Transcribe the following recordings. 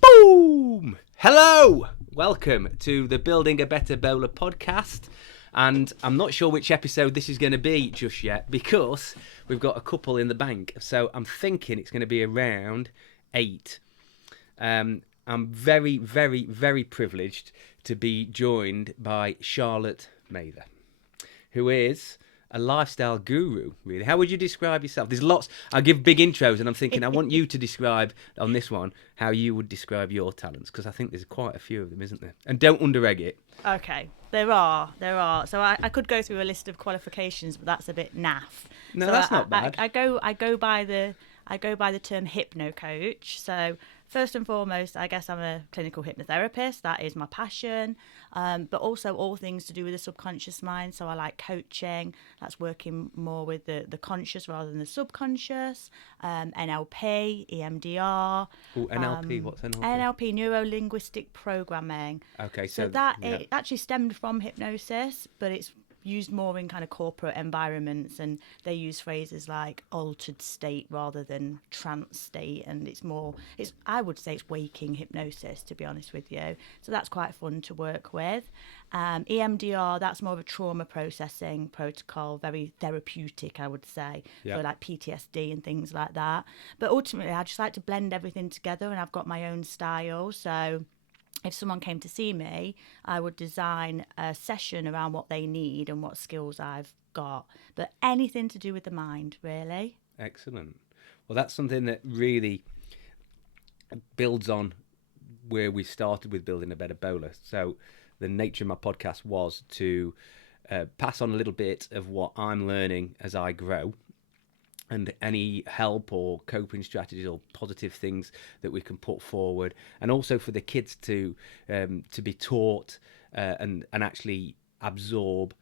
Boom! Hello! Welcome to the Building a Better Bowler podcast. And I'm not sure which episode this is going to be just yet because we've got a couple in the bank. So I'm thinking it's going to be around 8. I'm very, very, very privileged to be joined by Charlotte Mather, who is a lifestyle guru, really. How would you describe yourself? There's lots. I give big intros, and I'm thinking I want you to describe on this one how you would describe your talents, because I think there's quite a few of them, isn't there? And don't under-egg it. Okay, there are. So I could go through a list of qualifications, but that's a bit naff. No, so that's not bad. I go by the term hypno coach. So first and foremost, I guess I'm a clinical hypnotherapist. That is my passion. But also all things to do with the subconscious mind. So I like coaching. That's working more with the conscious rather than the subconscious. NLP, EMDR. Oh, NLP. What's NLP? NLP, neuro-linguistic programming. Okay, So it actually stemmed from hypnosis, but it's used more in kind of corporate environments, and they use phrases like altered state rather than trance state, and I would say it's waking hypnosis, to be honest with you. So that's quite fun to work with. EMDR, that's more of a trauma processing protocol, very therapeutic, I would say, for like PTSD and things like that. But ultimately, I just like to blend everything together, and I've got my own style. So if someone came to see me, I would design a session around what they need and what skills I've got. But anything to do with the mind, really. Excellent. Well, that's something that really builds on where we started with Building a Better Bowler. So the nature of my podcast was to pass on a little bit of what I'm learning as I grow, and any help or coping strategies or positive things that we can put forward, and also for the kids to be taught and actually absorb,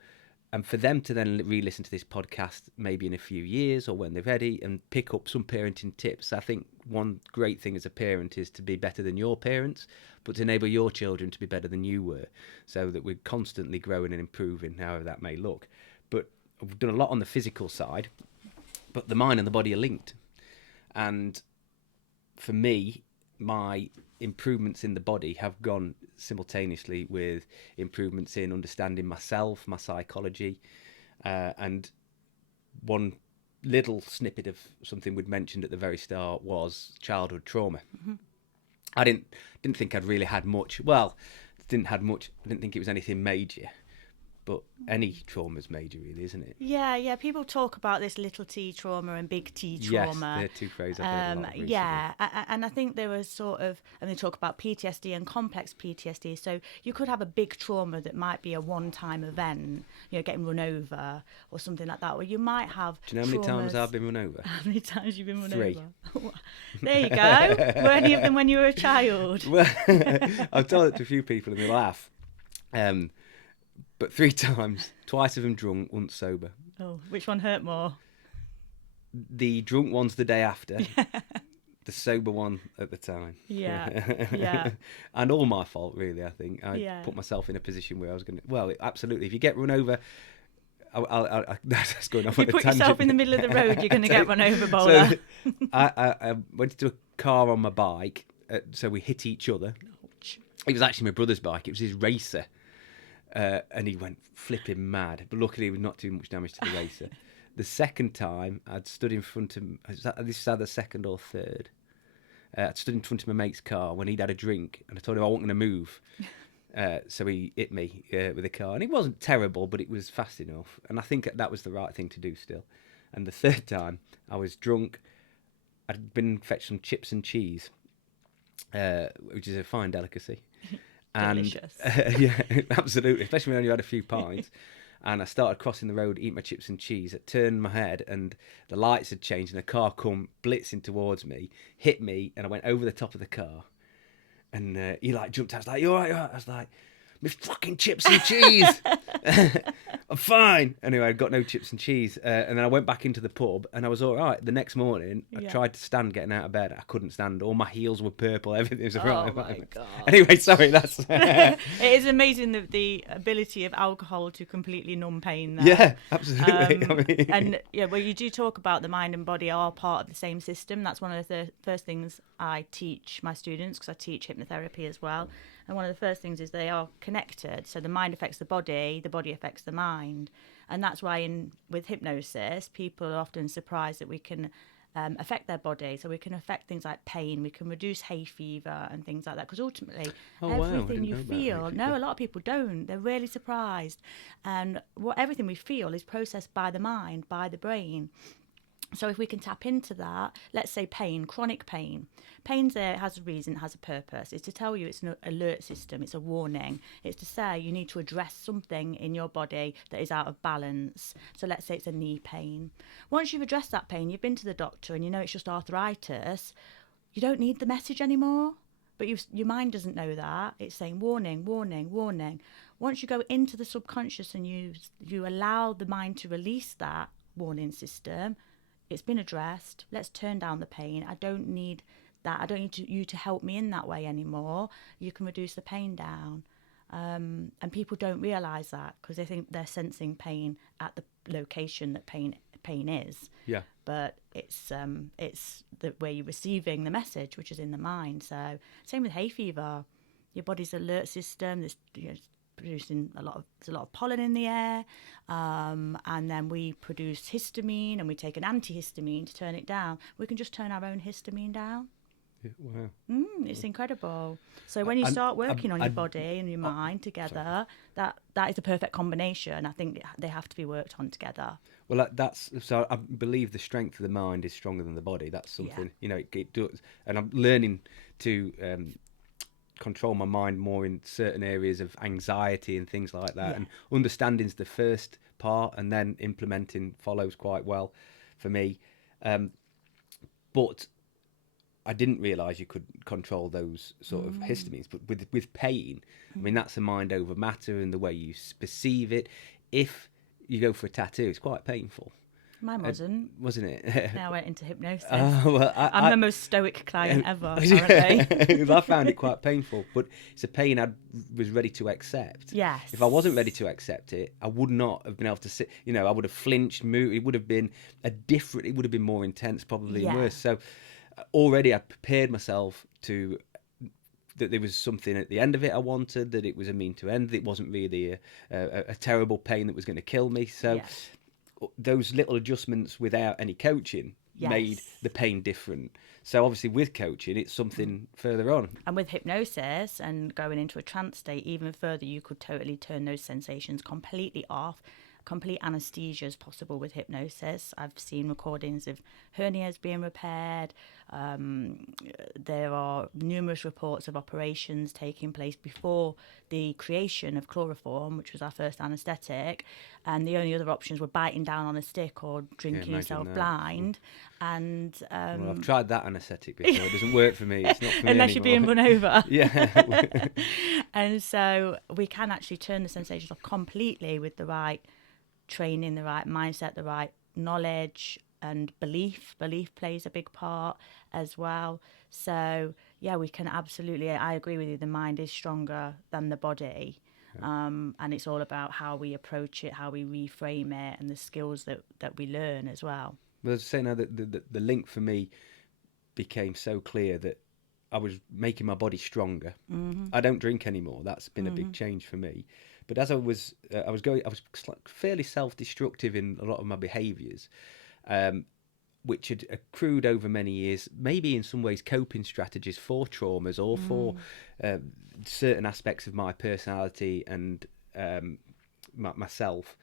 and for them to then re-listen to this podcast maybe in a few years or when they're ready and pick up some parenting tips. I think one great thing as a parent is to be better than your parents, but to enable your children to be better than you were, so that we're constantly growing and improving, however that may look. But we've done a lot on the physical side, but the mind and the body are linked. And for me, my improvements in the body have gone simultaneously with improvements in understanding myself, my psychology. And one little snippet of something we'd mentioned at the very start was childhood trauma. Mm-hmm. I didn't think I'd really had much. Well, I didn't think it was anything major. But any trauma's major, really, isn't it? Yeah. People talk about this little T trauma and big T trauma. Yes, they're two phrases I've heard a lot recently. Yeah, and I think there was and they talk about PTSD and complex PTSD. So you could have a big trauma that might be a one-time event, getting run over or something like that. Or you might have. Do you know how many times I've been run over? How many times you've been run 3. over? There you go. Were any of them when you were a child? Well, I've told it to a few people and they laugh. But 3 times, twice of them drunk, once sober. Oh, which one hurt more? The drunk one's the day after, the sober one at the time. Yeah. And all my fault, really, I think. I put myself in a position where I was going to... Well, absolutely. If you get run over... that's going off on a tangent. You put yourself in the middle of the road, you're going to get run over, bowler. So I went into a car on my bike, so we hit each other. Ouch. It was actually my brother's bike. It was his racer. And he went flipping mad, but luckily it was not too much damage to the racer. The second time, I'd stood in front of... This is either second or third. I'd stood in front of my mate's car when he'd had a drink, and I told him I wasn't going to move. So he hit me with a car. And it wasn't terrible, but it was fast enough. And I think that was the right thing to do still. And the third time, I was drunk. I'd been fetched some chips and cheese, which is a fine delicacy. Delicious. Yeah, absolutely, especially when you had a few pints. And I started crossing the road, eating my chips and cheese. I turned my head and the lights had changed and a car come blitzing towards me, hit me, and I went over the top of the car. And he jumped out. I was like, "You all right? You all right?" I was like, my fucking chips and cheese. I'm fine. Anyway, I got no chips and cheese. And then I went back into the pub and I was all right. The next morning, I tried to stand getting out of bed. I couldn't stand. All my heels were purple. Everything was right. Oh, my God. Anyway, sorry, that's... It is amazing the ability of alcohol to completely numb pain, though. Yeah, absolutely. And, yeah, well, you do talk about the mind and body are part of the same system. That's one of the first things I teach my students, because I teach hypnotherapy as well. And one of the first things is they are connected. So the mind affects the body affects the mind. And that's why with hypnosis, people are often surprised that we can affect their body. So we can affect things like pain, we can reduce hay fever and things like that. Because ultimately, everything you feel, a lot of people don't. They're really surprised. And everything we feel is processed by the mind, by the brain. So if we can tap into that, let's say pain, chronic pain. Pain's there, it has a reason, it has a purpose. It's to tell you it's an alert system, it's a warning. It's to say you need to address something in your body that is out of balance. So let's say it's a knee pain. Once you've addressed that pain, you've been to the doctor and you know it's just arthritis, you don't need the message anymore. But your mind doesn't know that. It's saying warning, warning, warning. Once you go into the subconscious and you allow the mind to release that warning system, it's been addressed. Let's turn down the pain. I don't need that. I don't need you to help me in that way anymore. You can reduce the pain down. And people don't realise that because they think they're sensing pain at the location that pain is. Yeah. But it's where you're receiving the message, which is in the mind. So same with hay fever. Your body's alert system. There's producing there's a lot of pollen in the air, and then we produce histamine and we take an antihistamine to turn it down. We can just turn our own histamine down. Yeah, wow. It's incredible. So when you start working on your body and your mind together, that is a perfect combination. I think they have to be worked on together. Well, that's so. I believe the strength of the mind is stronger than the body. That's something it does, and I'm learning to control my mind more in certain areas of anxiety and things like that. And understanding's the first part, and then implementing follows quite well for me. But I didn't realise you could control those sort of histamines. But with pain, I mean, that's the mind over matter and the way you perceive it. If you go for a tattoo, it's quite painful. Mine wasn't. Wasn't it? Now I went into hypnosis. Well, I'm the most stoic client ever, apparently. I found it quite painful, but it's a pain I was ready to accept. Yes. If I wasn't ready to accept it, I would not have been able to sit. I would have flinched, moved. It would have been it would have been more intense, probably, and worse. So already I prepared myself that there was something at the end of it I wanted, that it was a mean to end, that it wasn't really a terrible pain that was going to kill me. So those little adjustments without any coaching made the pain different. So obviously with coaching, it's something further on. And with hypnosis and going into a trance state even further, you could totally turn those sensations completely off. Complete anaesthesia is possible with hypnosis. I've seen recordings of hernias being repaired. There are numerous reports of operations taking place before the creation of chloroform, which was our first anaesthetic, and the only other options were biting down on a stick or drinking yourself blind. And well, I've tried that anaesthetic before. It doesn't work for me. It's not for me unless anymore. You're being run over. Yeah. And so we can actually turn the sensations off completely with the right training, the right mindset, the right knowledge and belief. Belief plays a big part as well. So we can absolutely, I agree with you, the mind is stronger than the body. And it's all about how we approach it, how we reframe it, and the skills that we learn as well. Well, as I say now, the link for me became so clear that I was making my body stronger. I don't drink anymore. That's been a big change for me. But as I was fairly self-destructive in a lot of my behaviours, which had accrued over many years, maybe in some ways coping strategies for traumas or for certain aspects of my personality and myself.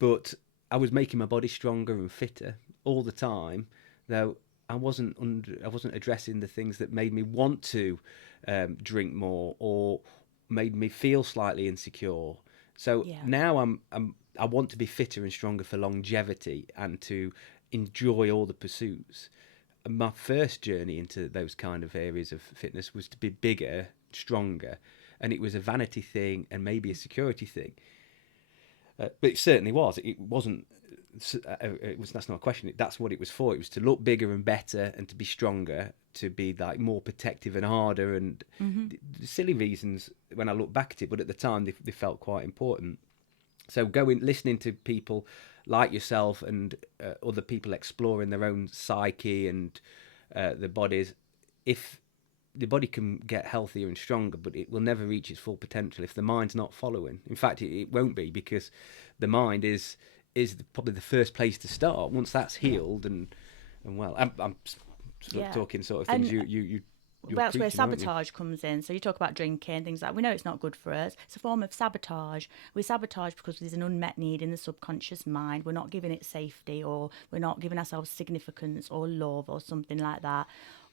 But I was making my body stronger and fitter all the time, though I wasn't addressing the things that made me want to drink more or made me feel slightly insecure. So now I want to be fitter and stronger for longevity and to enjoy all the pursuits. And my first journey into those kind of areas of fitness was to be bigger, stronger, and it was a vanity thing and maybe a security thing. But it certainly was. It wasn't. That's not a question. That's what it was for. It was to look bigger and better, and to be stronger, to be like more protective and harder, and silly reasons when I look back at it. But at the time, they felt quite important. So listening to people like yourself and other people exploring their own psyche and their bodies, if the body can get healthier and stronger, but it will never reach its full potential if the mind's not following. In fact, it won't be, because the mind is probably the first place to start. Once that's healed and well, I'm talking sort of things you that's where sabotage comes in. So you talk about drinking, things like, we know it's not good for us. It's a form of sabotage. We sabotage because there's an unmet need in the subconscious mind. We're not giving it safety, or we're not giving ourselves significance or love or something like that.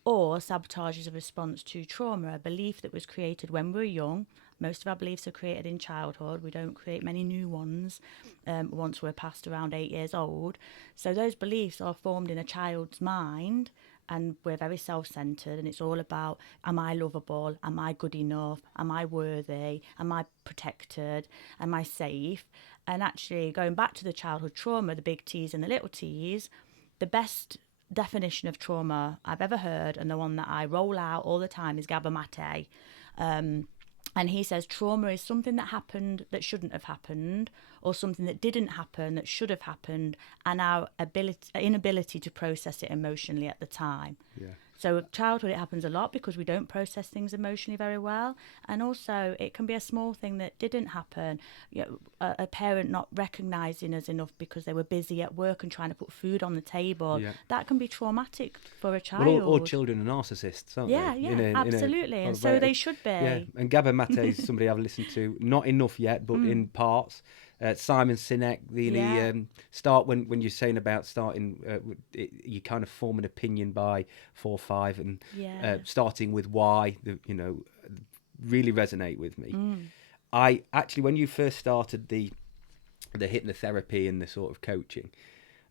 Or sabotage is a response to trauma, a belief that was created when we were young. Most of our beliefs are created in childhood. We don't create many new ones once we're past around 8 years old. So those beliefs are formed in a child's mind, and we're very self-centered, and it's all about, am I lovable? Am I good enough? Am I worthy? Am I protected? Am I safe? And actually, going back to the childhood trauma, the big T's and the little T's, the best definition of trauma I've ever heard, and the one that I roll out all the time, is BABB. And he says trauma is something that happened that shouldn't have happened, or something that didn't happen that should have happened, and our inability to process it emotionally at the time. Yeah. So with childhood, it happens a lot because we don't process things emotionally very well. And also it can be a small thing that didn't happen. A parent not recognising us enough because they were busy at work and trying to put food on the table. Yeah. That can be traumatic for a child. Well, all children are narcissists, aren't they? Yeah, absolutely. And so they should be. Yeah. And BABB is somebody I've listened to, not enough yet, but in parts. Simon Sinek, start when you're saying about starting, you kind of form an opinion by 4 or 5, and starting with why, really resonate with me. I actually, when you first started the hypnotherapy and the sort of coaching,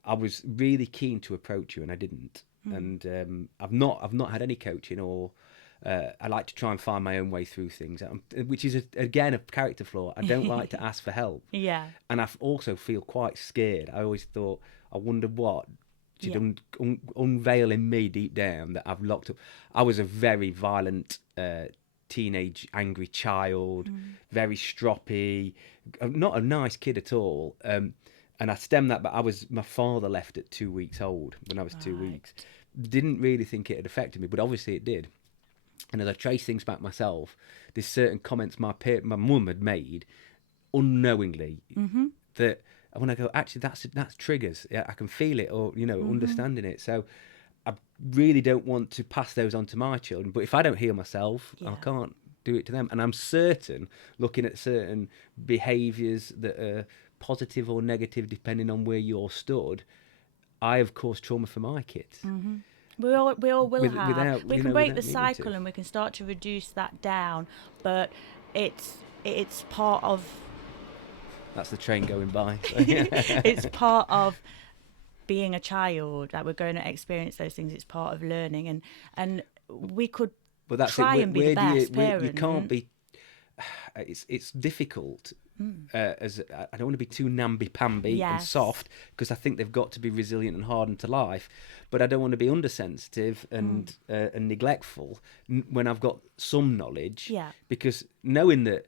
I was really keen to approach you, and I didn't. And I've not had any coaching, or I like to try and find my own way through things, which is, again, a character flaw. I don't like to ask for help. Yeah. And I also feel quite scared. I always thought, I wonder what should unveil in me deep down that I've locked up. I was a very violent teenage, angry child, very stroppy, not a nice kid at all. And I stemmed that, but my father left at 2 weeks old when I was 2 weeks. Didn't really think it had affected me, but obviously it did. And as I trace things back myself, there's certain comments my mum had made unknowingly that when I go, actually, that's triggers. Yeah, I can feel it, or understanding it. So I really don't want to pass those on to my children. But if I don't heal myself, I can't do it to them. And I'm certain, looking at certain behaviours that are positive or negative, depending on where you're stood, I have caused trauma for my kids. We all will have. We can break the cycle, and we can start to reduce that down, but it's part of. That's the train going by. It's part of being a child. Like, we're going to experience those things. It's part of learning, and we could try and be the best parent. You can't be. It's difficult. As I don't want to be too namby-pamby and soft, because I think they've got to be resilient and hardened to life, but I don't want to be undersensitive and neglectful when I've got some knowledge, because knowing that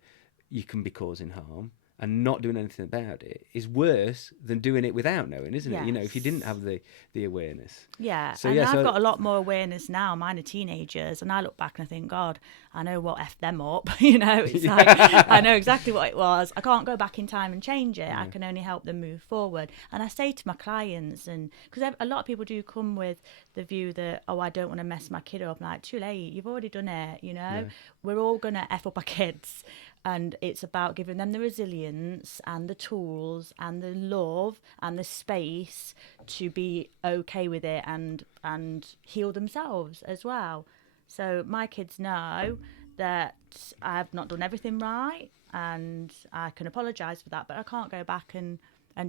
you can be causing harm and not doing anything about it is worse than doing it without knowing, isn't it? If you didn't have the awareness. I've got a lot more awareness now. Mine are teenagers, and I look back and I think, God, I know what effed them up. It's like, I know exactly what it was. I can't go back in time and change it. I can only help them move forward. And I say to my clients, and because a lot of people do come with the view that, I don't want to mess my kid up. I'm like, too late. You've already done it. We're all going to F up our kids. And it's about giving them the resilience and the tools and the love and the space to be okay with it and heal themselves as well. So my kids know that I've not done everything right, and I can apologise for that, but I can't go back and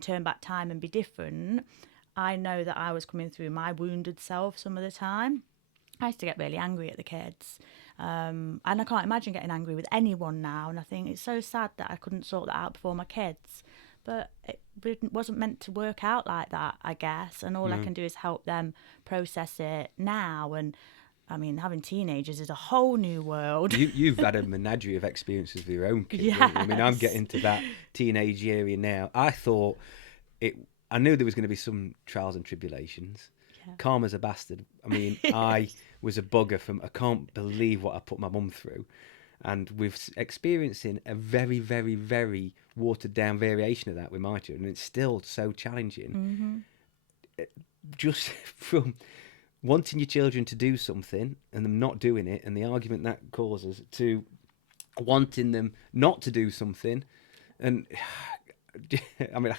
turn back time and be different. I know that I was coming through my wounded self some of the time. I used to get really angry at the kids, And I can't imagine getting angry with anyone now. And I think it's so sad that I couldn't sort that out before my kids. But it wasn't meant to work out like that, I guess. And all I can do is help them process it now. And I mean, having teenagers is a whole new world. You've had a menagerie of experiences with your own kids. Yes. I mean, I'm getting to that teenage area now. I knew there was going to be some trials and tribulations. Yeah. Calm as a bastard. I mean, I was a bugger I can't believe what I put my mum through. And we're experiencing a very, very, very watered down variation of that with my children. It's still so challenging. Just from wanting your children to do something and them not doing it, and the argument that causes, to wanting them not to do something. And I mean,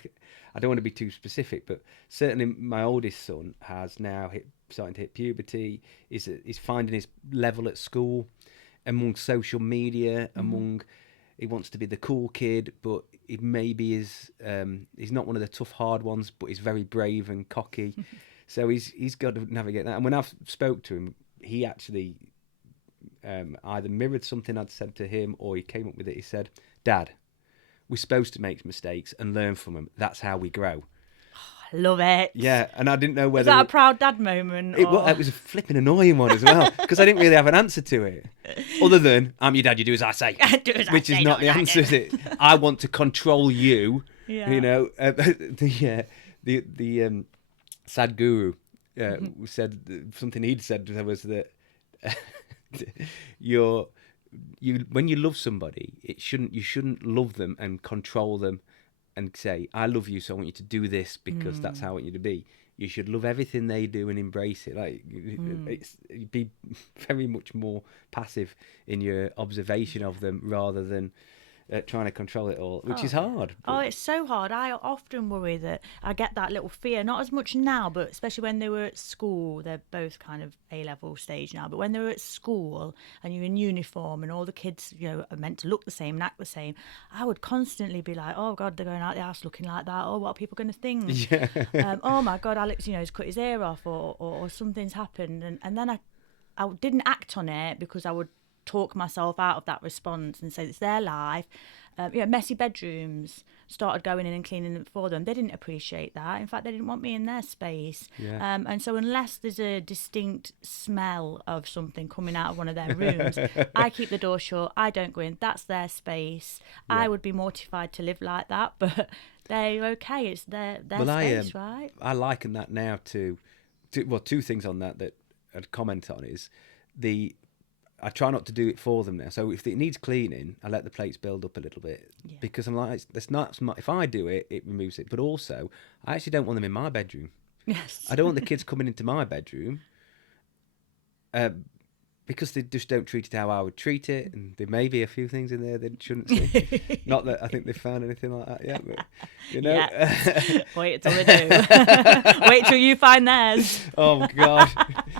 I don't want to be too specific, but certainly my oldest son has now starting to hit puberty. He's finding his level at school, among social media, he wants to be the cool kid, but he maybe is, he's not one of the tough, hard ones, but he's very brave and cocky. So he's got to navigate that. And when I've spoke to him, he actually either mirrored something I'd said to him, or he came up with it. He said, "Dad, we're supposed to make mistakes and learn from them. That's how we grow." I love it. Yeah, and I didn't know whether... Was that a proud dad moment? It was a flipping annoying one as well, because I didn't really have an answer to it. Other than, "I'm your dad, you do as I say." Which is not the answer, is it? I want to control you. Yeah. You know, the Sadhguru said, something he'd said was that when you love somebody, you shouldn't love them and control them and say, "I love you, so I want you to do this because that's how I want you to be." You should love everything they do and embrace it. Like, be very much more passive in your observation of them rather than trying to control it all, which is hard. Oh, it's so hard. I often worry that I get that little fear, not as much now, but especially when they were at school. They're both kind of A-level stage now, but when they were at school and you're in uniform and all the kids, are meant to look the same and act the same, I would constantly be like, "Oh God, they're going out the house looking like that. Oh, what are people going to think? Yeah. Oh my God, Alex, has cut his ear off or something's happened." And then I didn't act on it because I would talk myself out of that response and say it's their life. Messy bedrooms, started going in and cleaning them for them. They didn't appreciate that. In fact, they didn't want me in their space. Yeah. And so unless there's a distinct smell of something coming out of one of their rooms, I keep the door shut. I don't go in. That's their space. Yeah. I would be mortified to live like that, but they're okay. It's their space, right? I liken that now to two things on that I'd comment on is I try not to do it for them now. So if it needs cleaning, I let the plates build up a little bit because I'm like, that's not. If I do it, it removes it. But also, I actually don't want them in my bedroom. Yes. I don't want the kids coming into my bedroom because they just don't treat it how I would treat it, and there may be a few things in there they shouldn't see. Not that I think they've found anything like that yet, but Yeah. Wait till they do. Wait till you find theirs. Oh God.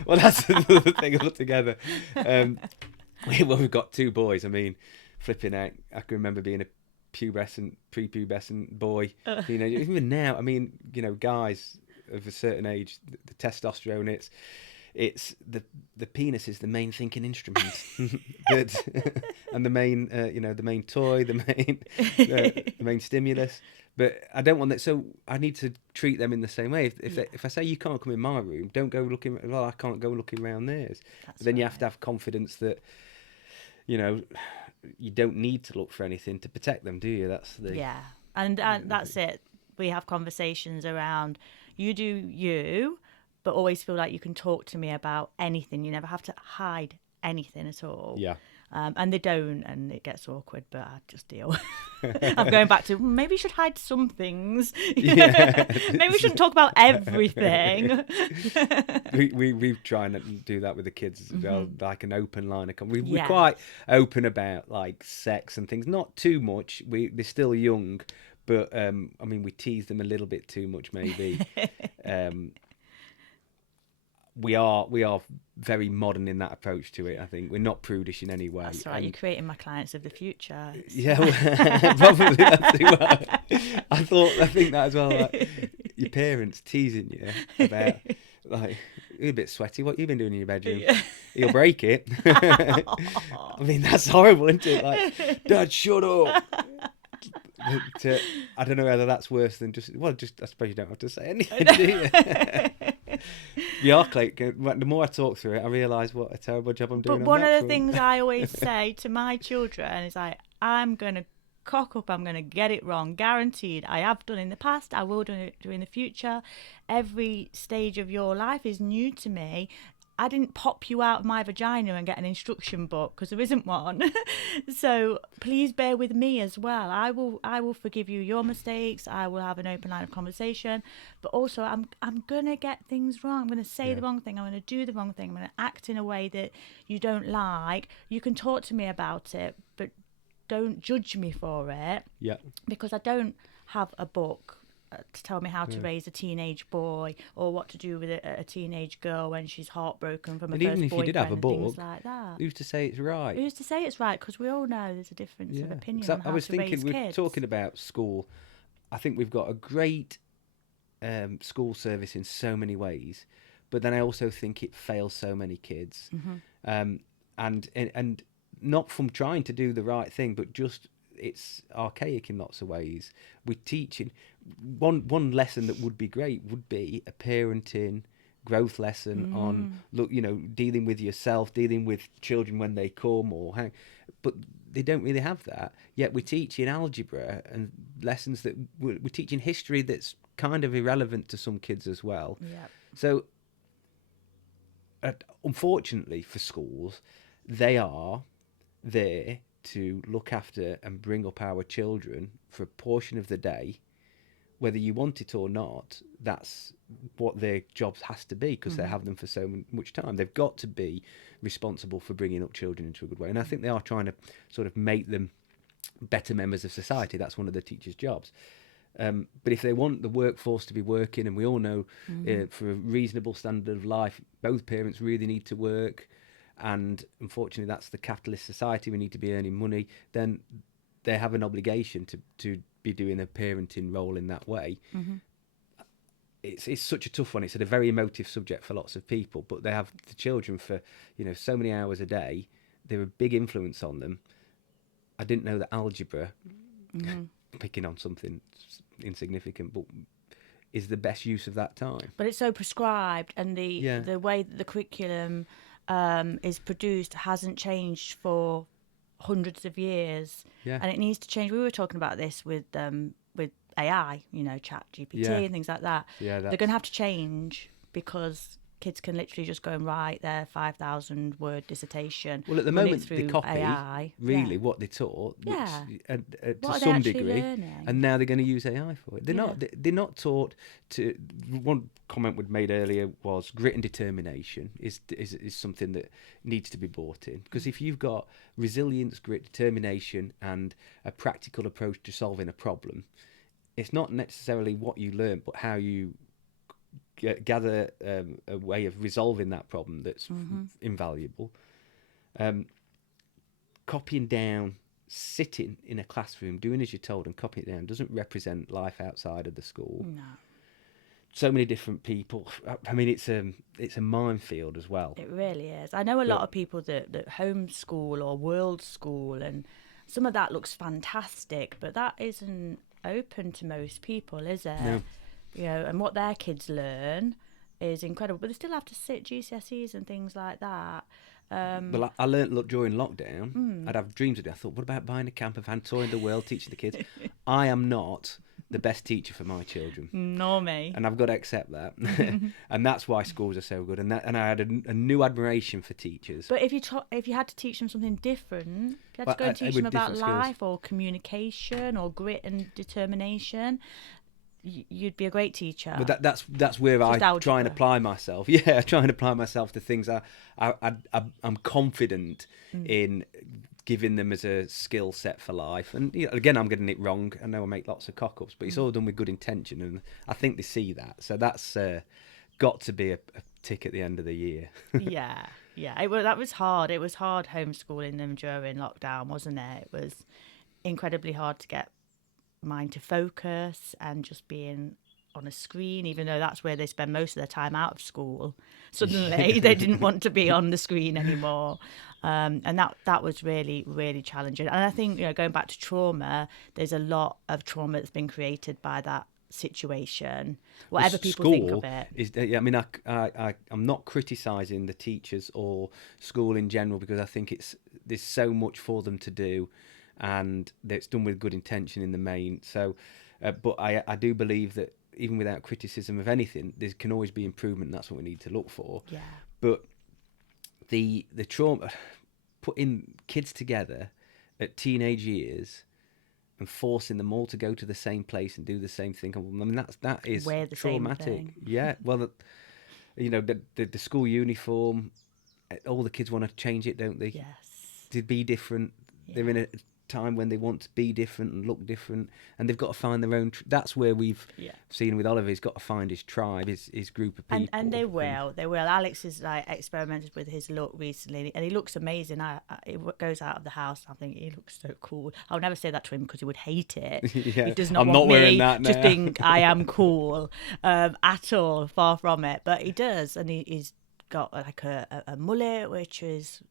Well, that's another thing altogether. We've got two boys. I mean, flipping out. I can remember being a prepubescent boy. Even now, I mean, guys of a certain age, the testosterone, it's the penis is the main thinking instrument, and the main the main toy, the main stimulus. But I don't want that, so I need to treat them in the same way. If I say you can't come in my room, don't go looking. Well, I can't go looking around theirs. But then you have to have confidence that you don't need to look for anything to protect them, do you? That's and that's it. We have conversations around you do you, but always feel like you can talk to me about anything. You never have to hide anything at all. Yeah. And they don't, and it gets awkward, but I just deal. I'm going back to maybe we should hide some things. Yeah. Maybe we shouldn't talk about everything. we try and do that with the kids as well, like an open line of we're quite open about like sex and things, not too much. They're still young, but I mean we tease them a little bit too much maybe. We are very modern in that approach to it. I think we're not prudish in any way. That's right. You're creating my clients of the future. Yeah, well, probably that's too well. I think that as well. Like, your parents teasing you about Like, you're a bit sweaty. What you been doing in your bedroom? You'll break it. I mean, that's horrible, isn't it? Like, Dad, shut up. But, I don't know whether that's worse than just I suppose you don't have to say anything, do you? Yeah, like, the more I talk through it, I realise what a terrible job I'm doing. But on one that of the front. things I always say to my children is like, I'm going to cock up, I'm going to get it wrong, guaranteed. I have done in the past, I will do it in the future. Every stage of your life is new to me. I didn't pop you out of my vagina and get an instruction book because there isn't one. So please bear with me as well. I will forgive you your mistakes. I will have an open line of conversation. But also I'm gonna get things wrong. I'm gonna say the wrong thing. I'm gonna do the wrong thing. I'm gonna act in a way that you don't like. You can talk to me about it, but don't judge me for it. Yeah. Because I don't have a book to tell me how to raise a teenage boy or what to do with a teenage girl when she's heartbroken from a And first even if you did have a boyfriend and book, things like that. who's to say it's right? Who's to say it's right? Because we all know there's a difference of opinion on how I was to thinking, raise we're kids. talking about school. I think we've got a great school service in so many ways, but then I also think it fails so many kids, and not from trying to do the right thing, but just it's archaic in lots of ways. We're teaching one lesson that would be great would be a parenting growth lesson on dealing with yourself, dealing with children when they come but they don't really have that. Yet we're teaching algebra and lessons that we're teaching history that's kind of irrelevant to some kids as well. Yep. So unfortunately for schools, they are there to look after and bring up our children for a portion of the day, whether you want it or not. That's what their jobs has to be, because they have them for so much time. They've got to be responsible for bringing up children into a good way, and I think they are trying to sort of make them better members of society. That's one of the teachers' jobs. But if they want the workforce to be working, and we all know for a reasonable standard of life, both parents really need to work, and unfortunately that's the capitalist society, we need to be earning money, then they have an obligation to be doing a parenting role in that way. It's such a tough one. It's a very emotive subject for lots of people, but they have the children for so many hours a day. They're a big influence on them. I didn't know that algebra, picking on something insignificant, but is the best use of that time. But it's so prescribed, and the way that the curriculum is produced hasn't changed for hundreds of years, and it needs to change. We were talking about this with AI, Chat GPT and things like that. They're going to have to change, because kids can literally just go and write their 5,000 word dissertation. Well, at the moment they copy AI. what they taught, to What some degree, learning? and now they're going to use AI for it. They're not taught to. One comment we made earlier was grit and determination is something that needs to be brought in, because if you've got resilience, grit, determination, and a practical approach to solving a problem, it's not necessarily what you learn, but how you gather a way of resolving that problem that's invaluable. Copying down, sitting in a classroom, doing as you're told and copying it down doesn't represent life outside of the school. No. So many different people. I mean, it's a minefield as well. It really is. I know a lot of people that homeschool or world school, and some of that looks fantastic, but that isn't open to most people, is it? No. And what their kids learn is incredible, but they still have to sit GCSEs and things like that. But I learnt during lockdown, I'd have dreams of it. I thought, what about buying a camper van, touring the world, teaching the kids? I am not the best teacher for my children. Nor me. And I've got to accept that. And that's why schools are so good. And I had a new admiration for teachers. But if you had to teach them something different, if you had to go and teach them about life or communication or grit and determination, you'd be a great teacher. But that's where I try and apply myself. Yeah, I try and apply myself to things I'm confident in giving them as a skill set for life. And again, I'm getting it wrong. I know I make lots of cock-ups, but it's all done with good intention, and I think they see that. So that's got to be a tick at the end of the year. Yeah. That was hard. It was hard homeschooling them during lockdown, wasn't it? It was incredibly hard to get mind to focus and just being on a screen, even though that's where they spend most of their time out of school. Suddenly, they didn't want to be on the screen anymore. And that was really, really challenging. And I think, going back to trauma, there's a lot of trauma that's been created by that situation, whatever people think of it. I mean, I'm not criticising the teachers or school in general, because I think there's so much for them to do, and it's done with good intention in the main. So, but I do believe that even without criticism of anything, there can always be improvement, and that's what we need to look for. Yeah. But the trauma, putting kids together at teenage years and forcing them all to go to the same place and do the same thing, I mean, that is Wear the traumatic. same thing. Yeah, well, the school uniform, all the kids want to change it, don't they? Yes. To be different. Yeah. They're in a time when they want to be different and look different, and they've got to find their own. That's where we've seen with Oliver. He's got to find his tribe, his group of people, and they will. Alex has experimented with his look recently, and he looks amazing. He goes out of the house, I think he looks so cool. I'll never say that to him because he would hate it. Yeah. He does not I'm want not wearing me that to now. think I am cool at all. Far from it, but he does, and he's got like a mullet, which is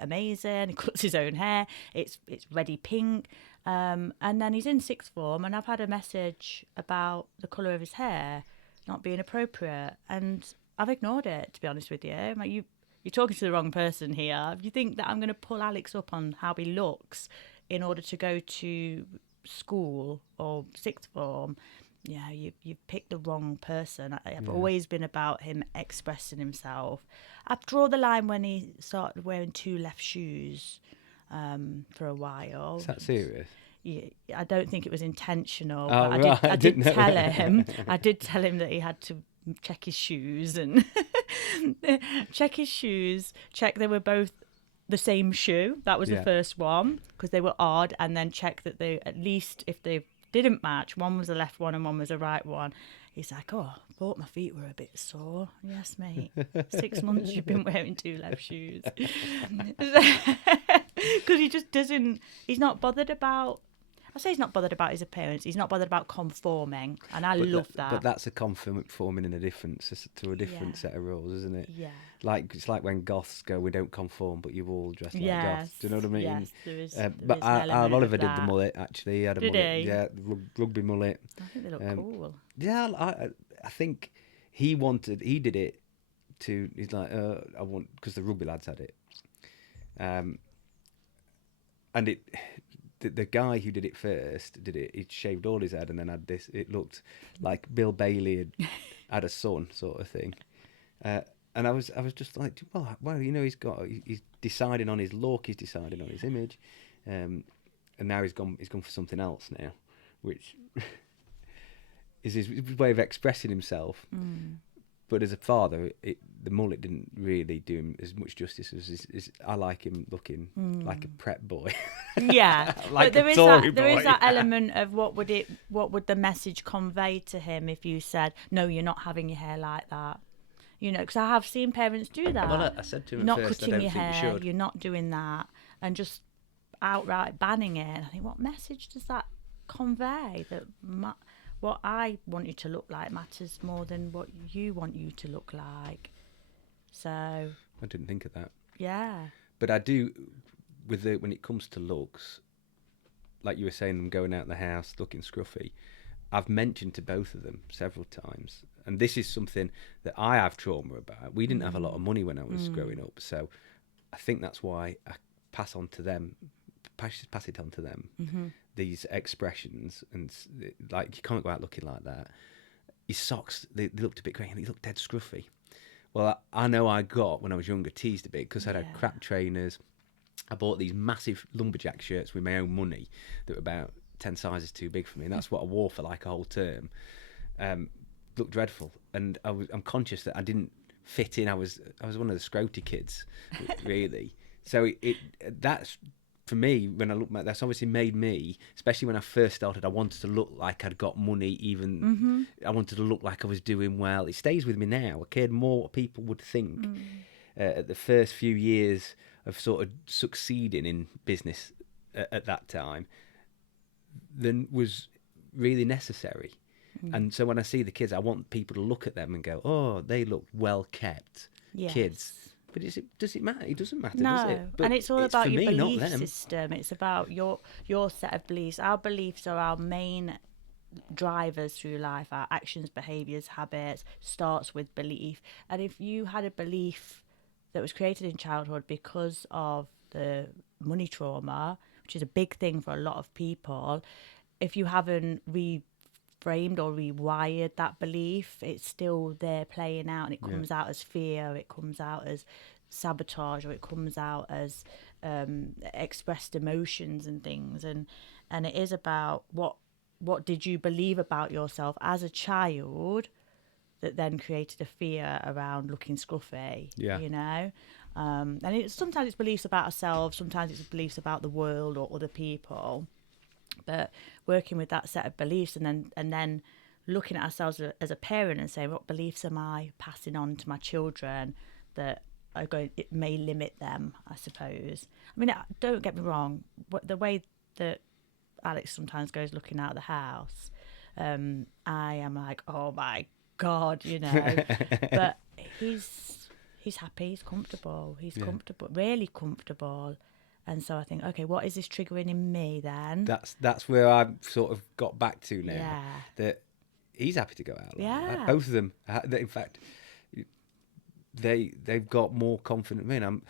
amazing. He cuts his own hair. It's reddy pink. And then he's in sixth form, and I've had a message about the colour of his hair not being appropriate, and I've ignored it, to be honest with you. I'm like, you're talking to the wrong person here. If you think that I'm going to pull Alex up on how he looks in order to go to school or sixth form, you've picked the wrong person. I've always been about him expressing himself. I draw the line when he started wearing two left shoes for a while. Is that serious? Yeah, I don't think it was intentional. Oh, but right. I did tell him. I did tell him that he had to check his shoes and check they were both the same shoe. That was the first one, because they were odd, and then check that they, at least if they didn't match, one was a left one and one was a right one. He's like, I thought my feet were a bit sore. Yes, mate. 6 months you've been wearing two left shoes. Because he just doesn't, he's not bothered about, I say he's not bothered about his appearance. He's not bothered about conforming, and I love that. But that's a conforming in a different set of rules, isn't it? Yeah. It's like when goths go, we don't conform, but you've all dressed like goths. Do you know what I mean? Yes, there is. But our Oliver did the mullet, actually. He had a Did mullet. he? Yeah, rugby mullet. I think they look cool. Yeah, I think he did it to, he's like, I want, because the rugby lads had it. And the guy who did it first he shaved all his head and then had this, it looked like Bill Bailey had a son, sort of thing. And I was just like, well, he's deciding on his look, he's deciding on his image, and now he's gone for something else now, which is his way of expressing himself. But as a father, the mullet didn't really do him as much justice as I like him looking like a prep boy. Yeah, like but there is that element of what would the message convey to him if you said, no, you're not having your hair like that. Because I have seen parents do that. Well, I said to him not at first, cutting I don't your think hair, you should. you're not doing that, and just outright banning it. And I think, what message does that convey? That what I want you to look like matters more than what you want you to look like. So I didn't think of that. Yeah. But I do, when it comes to looks, like you were saying, them going out the house looking scruffy, I've mentioned to both of them several times, and this is something that I have trauma about. We didn't have a lot of money when I was growing up, so I think that's why I pass it on to them, these expressions, and like, you can't go out looking like that. His socks, they looked a bit grey, and he looked dead scruffy. Well, I know I got, when I was younger, teased a bit because I had crap trainers. I bought these massive lumberjack shirts with my own money that were about 10 sizes too big for me, and that's what I wore for like a whole term. Looked dreadful, and I'm conscious that I didn't fit in. I was one of the scroty kids, really. So that's, for me, when I look back, that's obviously made me, especially when I first started, I wanted to look like I'd got money, even I wanted to look like I was doing well. It stays with me now. I cared more what people would think at the first few years of sort of succeeding in business at that time than was really necessary. And so when I see the kids, I want people to look at them and go, oh, they look well kept Yes. kids. But does it matter? It doesn't matter, No, does it? But and it's all about for your me, not belief them. system. It's about your set of beliefs. Our beliefs are our main drivers through life. Our actions, behaviours, habits starts with belief. And if you had a belief that was created in childhood because of the money trauma, which is a big thing for a lot of people, if you haven't reframed or rewired that belief, it's still there playing out, and it comes out as fear, it comes out as sabotage, or it comes out as expressed emotions and things. And it is about what did you believe about yourself as a child that then created a fear around looking scruffy, you know? And sometimes it's beliefs about ourselves, sometimes it's beliefs about the world or other people. But working with that set of beliefs and then looking at ourselves as a parent and saying, what beliefs am I passing on to my children that it may limit them, I suppose. I mean, don't get me wrong, the way that Alex sometimes goes looking out of the house, I am like, oh my God, you know. But he's happy, he's comfortable, really comfortable. And so I think, okay, what is this triggering in me then? That's where I've sort of got back to now. Yeah. That he's happy to go out. Like Yeah. that. Both of them. In fact, they've got more confident men.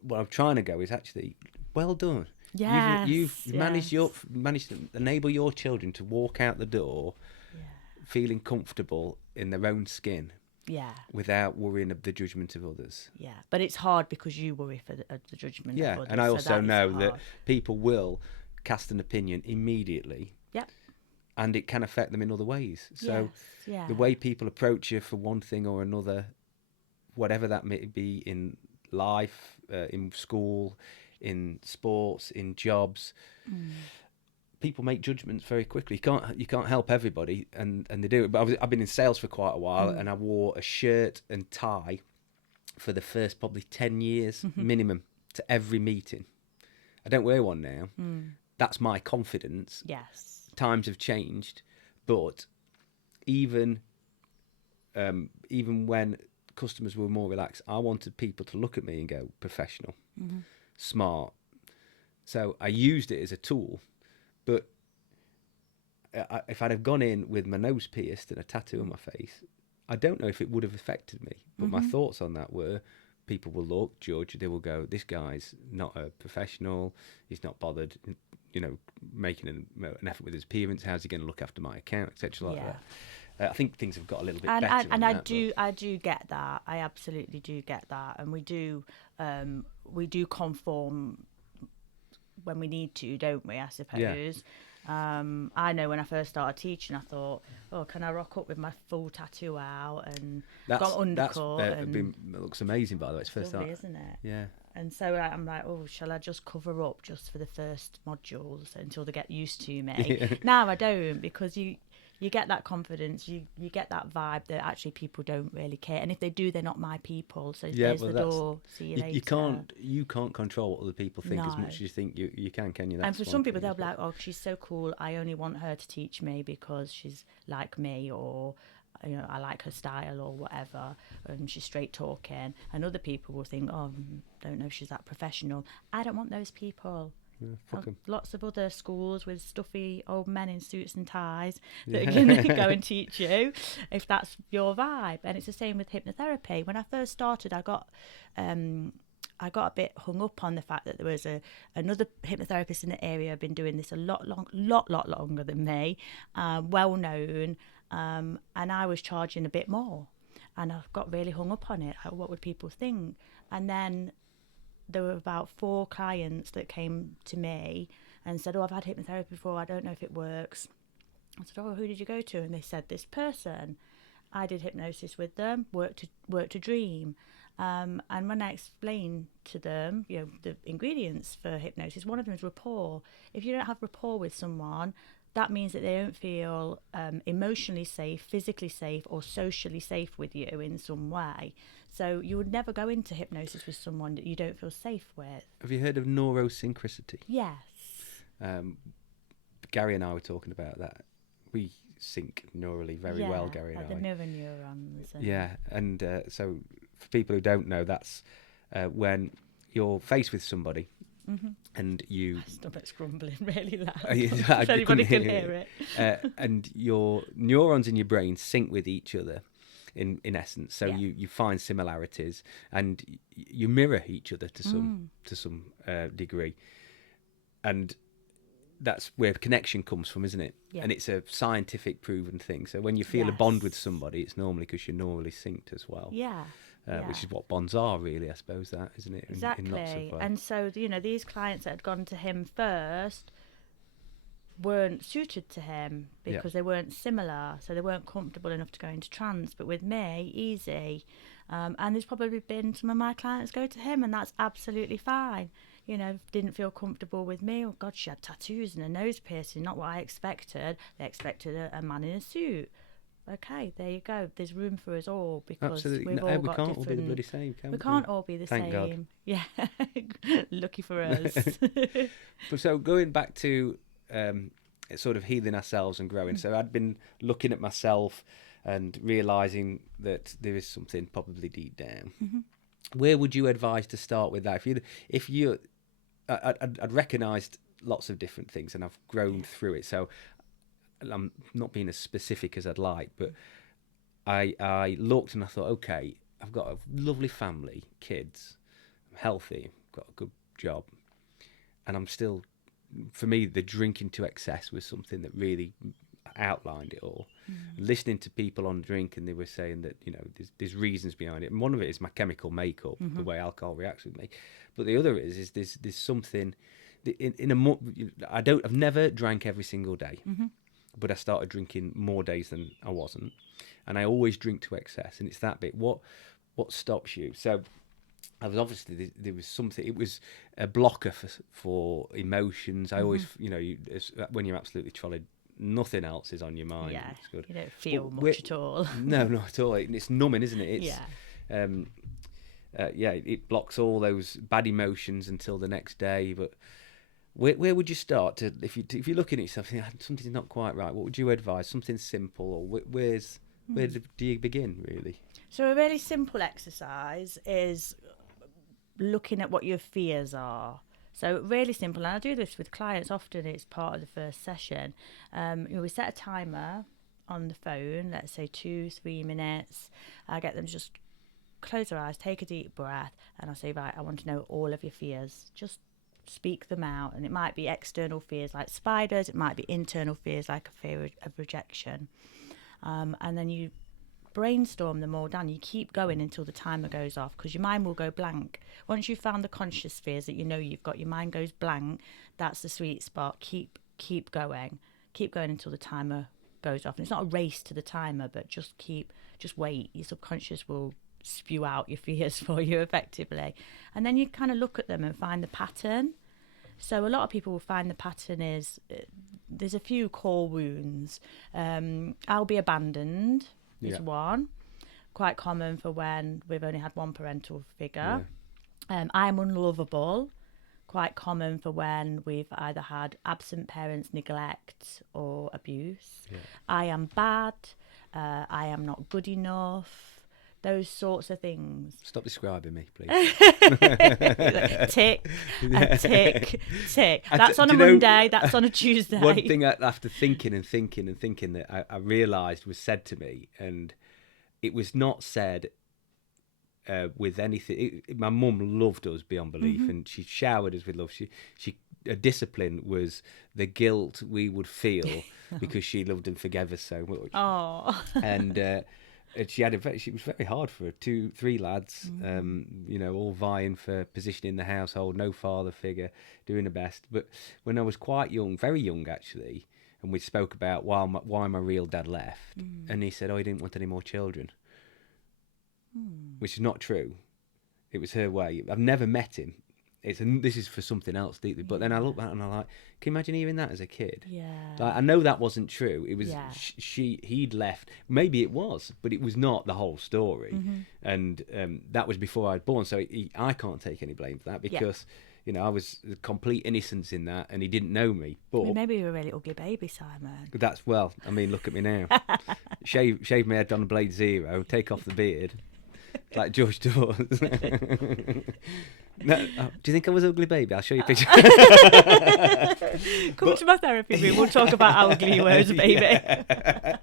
What I'm trying to go is actually, well done. Yes, You've managed to enable your children to walk out the door feeling comfortable in their own skin. Yeah. Without worrying of the judgment of others. Yeah, but it's hard because you worry for the judgment of others. And I also know hard. that people will cast an opinion immediately. Yep. And it can affect them in other ways. So the way people approach you for one thing or another, whatever that may be in life, in school, in sports, in jobs, people make judgments very quickly. You can't help everybody, and they do it. But I've been in sales for quite a while, and I wore a shirt and tie for the first probably 10 years minimum to every meeting. I don't wear one now. That's my confidence. Yes. Times have changed, but even when customers were more relaxed, I wanted people to look at me and go, professional, smart. So I used it as a tool. But if I'd have gone in with my nose pierced and a tattoo on my face, I don't know if it would have affected me. But my thoughts on that were, people will look, judge, they will go, this guy's not a professional, he's not bothered, making an effort with his appearance, how's he going to look after my account, etc. like that. I think things have got a little bit better. And I do get that. I absolutely do get that. And we do conform when we need to, don't we, I suppose. I know when I first started teaching, I thought, oh, can I rock up with my full tattoo out and got undercut? It looks amazing, by the way. It's first lovely, time, isn't it? Yeah. And so I'm like, oh, shall I just cover up just for the first modules until they get used to me? Now I don't, because you get that confidence, you get that vibe that actually people don't really care, and if they do, they're not my people. So there's the door. See you later. You can't control what other people think as much as you think you can you? And for some people, they'll be like, oh, she's so cool, I only want her to teach me because she's like me, or I like her style or whatever, and she's straight talking. And other people will think, oh, don't know if she's that professional. I don't want those people. Yeah, lots of other schools with stuffy old men in suits and ties that are going to go and teach you if that's your vibe. And it's the same with hypnotherapy. When I first started, I got a bit hung up on the fact that there was another hypnotherapist in the area been doing this a lot longer than me, well known, and I was charging a bit more, and I got really hung up on it. What would people think? And then there were about 4 clients that came to me and said, oh, I've had hypnotherapy before, I don't know if it works. I said, oh, who did you go to? And they said, this person. I did hypnosis with them, worked a dream. And when I explained to them, the ingredients for hypnosis, one of them is rapport. If you don't have rapport with someone, that means that they don't feel emotionally safe, physically safe, or socially safe with you in some way. So you would never go into hypnosis with someone that you don't feel safe with. Have you heard of neurosyncrecy? Yes. Gary and I were talking about that. sync neurally very well, Gary and like I. the mirror neurons. And... Yeah, and so for people who don't know, that's when you're faced with somebody and you... My stomach's grumbling really loud. I If anybody couldn't can hear it. And your neurons in your brain sync with each other in essence. So you find similarities and you mirror each other to some degree. And that's where connection comes from, isn't it? Yeah. And it's a scientific proven thing. So when you feel a bond with somebody, it's normally because you're normally synced as well. Yeah. Which is what bonds are, really, I suppose, that, isn't it? Exactly. In lots of, and so, these clients that had gone to him first weren't suited to him because they weren't similar, so they weren't comfortable enough to go into trance. But with me, easy. And there's probably been some of my clients go to him, and that's absolutely fine. Didn't feel comfortable with me. Oh, God, she had tattoos and a nose piercing, not what I expected. They expected a man in a suit. Okay, there you go. There's room for us all because we've all got different... all be the bloody same, can we? We can't all be the Thank same. God. Yeah, lucky for us. But so going back to sort of healing ourselves and growing. So I'd been looking at myself and realising that there is something probably deep down. Where would you advise to start with that? I'd recognised lots of different things and I've grown through it. So I'm not being as specific as I'd like, but I looked and I thought, okay, I've got a lovely family, kids, I'm healthy, got a good job, and I'm still, for me, the drinking to excess was something that really outlined it all. Listening to people on drink, and they were saying that there's reasons behind it, and one of it is my chemical makeup, the way alcohol reacts with me, but the other is there's something I've never drank every single day. But I started drinking more days than I wasn't, and I always drink to excess, and it's that bit. What stops you? So, I was obviously there was something. It was a blocker for emotions. I always, when you're absolutely trolleyed, nothing else is on your mind. Yeah, it's good. You don't feel much at all. No, not at all. It's numbing, isn't it? It blocks all those bad emotions until the next day, but. Where would you start if you're looking at yourself thinking something's not quite right? What would you advise? Something simple, or where do you begin really? So a really simple exercise is looking at what your fears are. So really simple, and I do this with clients often. It's part of the first session. We set a timer on the phone, let's say 2-3 minutes. I get them to just close their eyes, take a deep breath, and I say, right, I want to know all of your fears. Just speak them out, and it might be external fears like spiders, it might be internal fears like a fear of rejection, and then you brainstorm them all down. You keep going until the timer goes off, because your mind will go blank. Once you've found the conscious fears that you've got, your mind goes blank. That's the sweet spot. Keep going until the timer goes off. And it's not a race to the timer, but just wait. Your subconscious will spew out your fears for you effectively, and then you kind of look at them and find the pattern. So a lot of people will find the pattern is there's a few core wounds. I'll be abandoned is one, quite common for when we've only had one parental figure. I'm unlovable, quite common for when we've either had absent parents, neglect or abuse. I am bad, I am not good enough. Those sorts of things. Stop describing me, please. Tick, tick. That's on a Monday, that's on a Tuesday. One thing after thinking that I realised was said to me, and it was not said with anything. My mum loved us beyond belief, and she showered us with love. Her discipline was the guilt we would feel because she loved and forgave us so much. Oh. And she was very hard for her. 2-3 lads, all vying for position in the household, no father figure, doing the best. But when I was quite young, very young actually, and we spoke about why my real dad left, and he said, he didn't want any more children, which is not true. It was her way. I've never met him. This is for something else deeply. But then I look back and I'm like, can you imagine hearing that as a kid? Yeah. Like, I know that wasn't true. It was he'd left. Maybe it was, but it was not the whole story. And that was before I was born. So I can't take any blame for that because you know, I was complete innocence in that, and he didn't know me. But Maybe you're a really ugly baby, Simon. that's, well, I mean, look at me now. Shave my head on a blade zero, take off the beard, like George Dawes. No, do you think I was an ugly baby? I'll show you a picture. Come to my therapy room. We'll talk about how ugly you were as a baby. Yeah.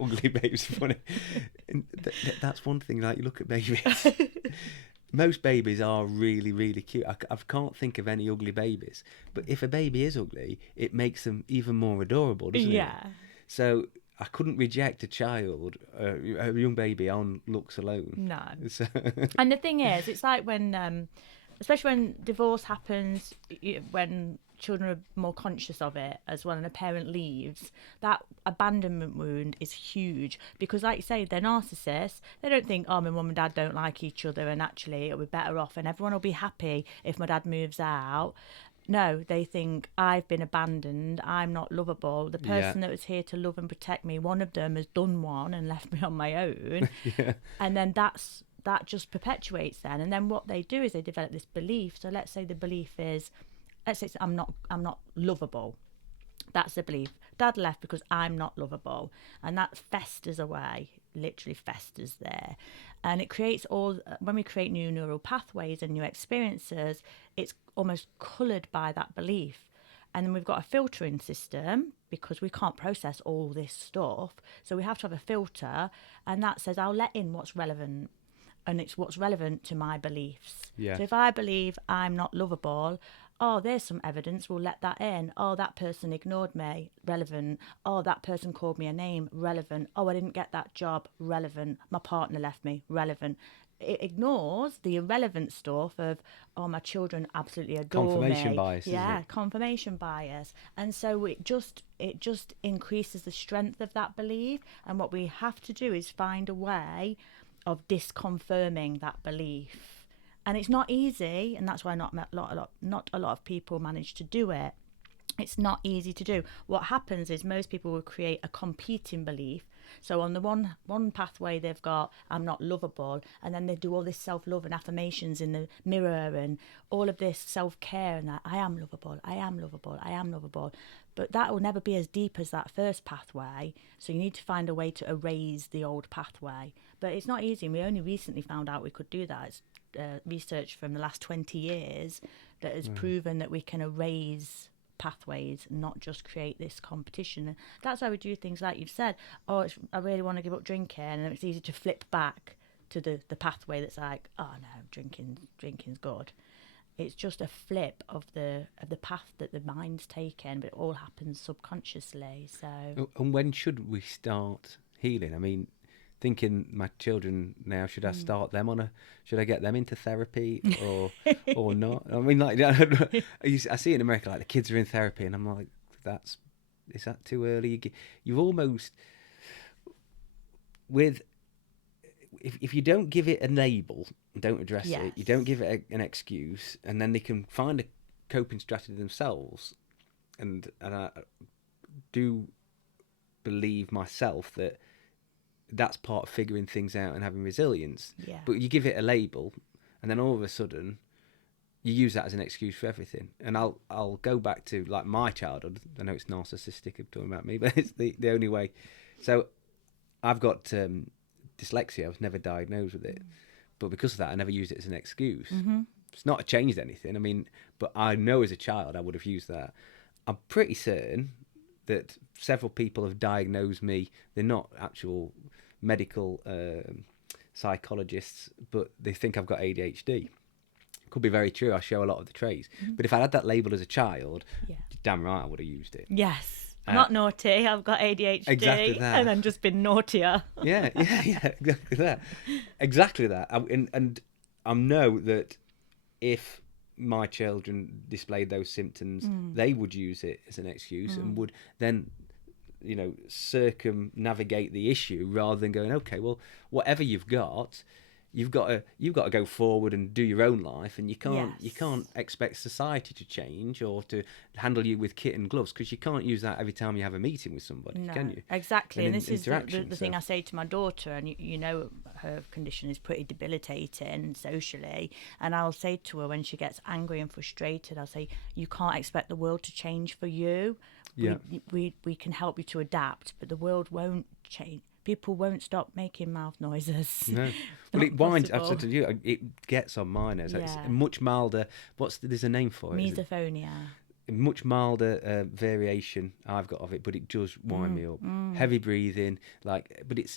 Ugly babies are funny. That's one thing. Like, you look at babies. Most babies are really, really cute. I can't think of any ugly babies. But if a baby is ugly, it makes them even more adorable, doesn't it? Yeah. So I couldn't reject a child, a young baby, on looks alone. No. So And the thing is, it's like when, especially when divorce happens, when children are more conscious of it as well, and a parent leaves, that abandonment wound is huge, because like you say, they're narcissists. They don't think, oh, my mum and dad don't like each other and actually it'll be better off and everyone will be happy if my dad moves out. No, they think, I've been abandoned, I'm not lovable, the person that was here to love and protect me, one of them has done one and left me on my own. yeah. And then that just perpetuates then. And then what they do is they develop this belief. So let's say the belief is, let's say I'm not lovable. That's the belief. Dad left because I'm not lovable. And that festers away, literally festers there. And it creates when we create new neural pathways and new experiences, it's almost coloured by that belief. And then we've got a filtering system, because we can't process all this stuff. So we have to have a filter, and that says, I'll let in what's relevant. And it's what's relevant to my beliefs. Yeah. So if I believe I'm not lovable, oh, there's some evidence, we'll let that in. Oh, that person ignored me, relevant. Oh, that person called me a name, relevant. Oh, I didn't get that job, relevant. My partner left me, relevant. It ignores the irrelevant stuff of, oh, my children absolutely adore Confirmation me. bias, isn't it? Confirmation bias. And so it just increases the strength of that belief. And what we have to do is find a way of disconfirming that belief. And it's not easy, and that's why not a lot of people manage to do it. It's not easy to do. What happens is most people will create a competing belief. So on the one pathway, they've got, I'm not lovable, and then they do all this self-love and affirmations in the mirror and all of this self-care and that, I am lovable, I am lovable, I am lovable. But that will never be as deep as that first pathway. So you need to find a way to erase the old pathway. But it's not easy, and we only recently found out we could do that. It's research from the last 20 years that has proven that we can erase pathways, not just create this competition. And that's why we do things like you've said, I really want to give up drinking, and it's easy to flip back to the pathway that's like, oh no, drinking's good. It's just a flip of the path that the mind's taken, but it all happens subconsciously. So, And when should we start healing? I mean, thinking my children now, should I start them should I get them into therapy or not? I mean, like, I see in America, like, the kids are in therapy, and I'm like, is that too early? You've almost, if you don't give it a label, don't address it, you don't give it an excuse, and then they can find a coping strategy themselves. And I do believe myself that that's part of figuring things out and having resilience. Yeah. But you give it a label, and then all of a sudden you use that as an excuse for everything. And I'll go back to, like, my childhood. I know it's narcissistic of talking about me, but it's the only way. So I've got dyslexia. I was never diagnosed with it, but because of that, I never used it as an excuse. It's not changed anything. I mean, but I know as a child I would have used that. I'm pretty certain that several people have diagnosed me. They're not actual medical psychologists, but they think I've got ADHD. Could be very true. I show a lot of the traits. But if I had that label as a child, damn right I would have used it. Yes. Not naughty, I've got ADHD. Exactly that. And then just been naughtier. Yeah, exactly that. Exactly that. And I know that if my children displayed those symptoms, they would use it as an excuse and would then, circumnavigate the issue rather than going, okay, well, whatever you've got to go forward and do your own life, and you can't expect society to change or to handle you with kit and gloves, because you can't use that every time you have a meeting with somebody, can you? Exactly. And this is the interaction, thing I say to my daughter, and you know her condition is pretty debilitating socially. And I'll say to her when she gets angry and frustrated, I'll say, you can't expect the world to change for you. Yeah. We can help you to adapt, but the world won't change. People won't stop making mouth noises. No. Well, it winds, I've possible. said to you, it gets on mine. It's Yeah. much milder. There's a name for it. Isn't it? Misophonia. Much milder variation I've got of it, but it does wind me up. Heavy breathing, but it's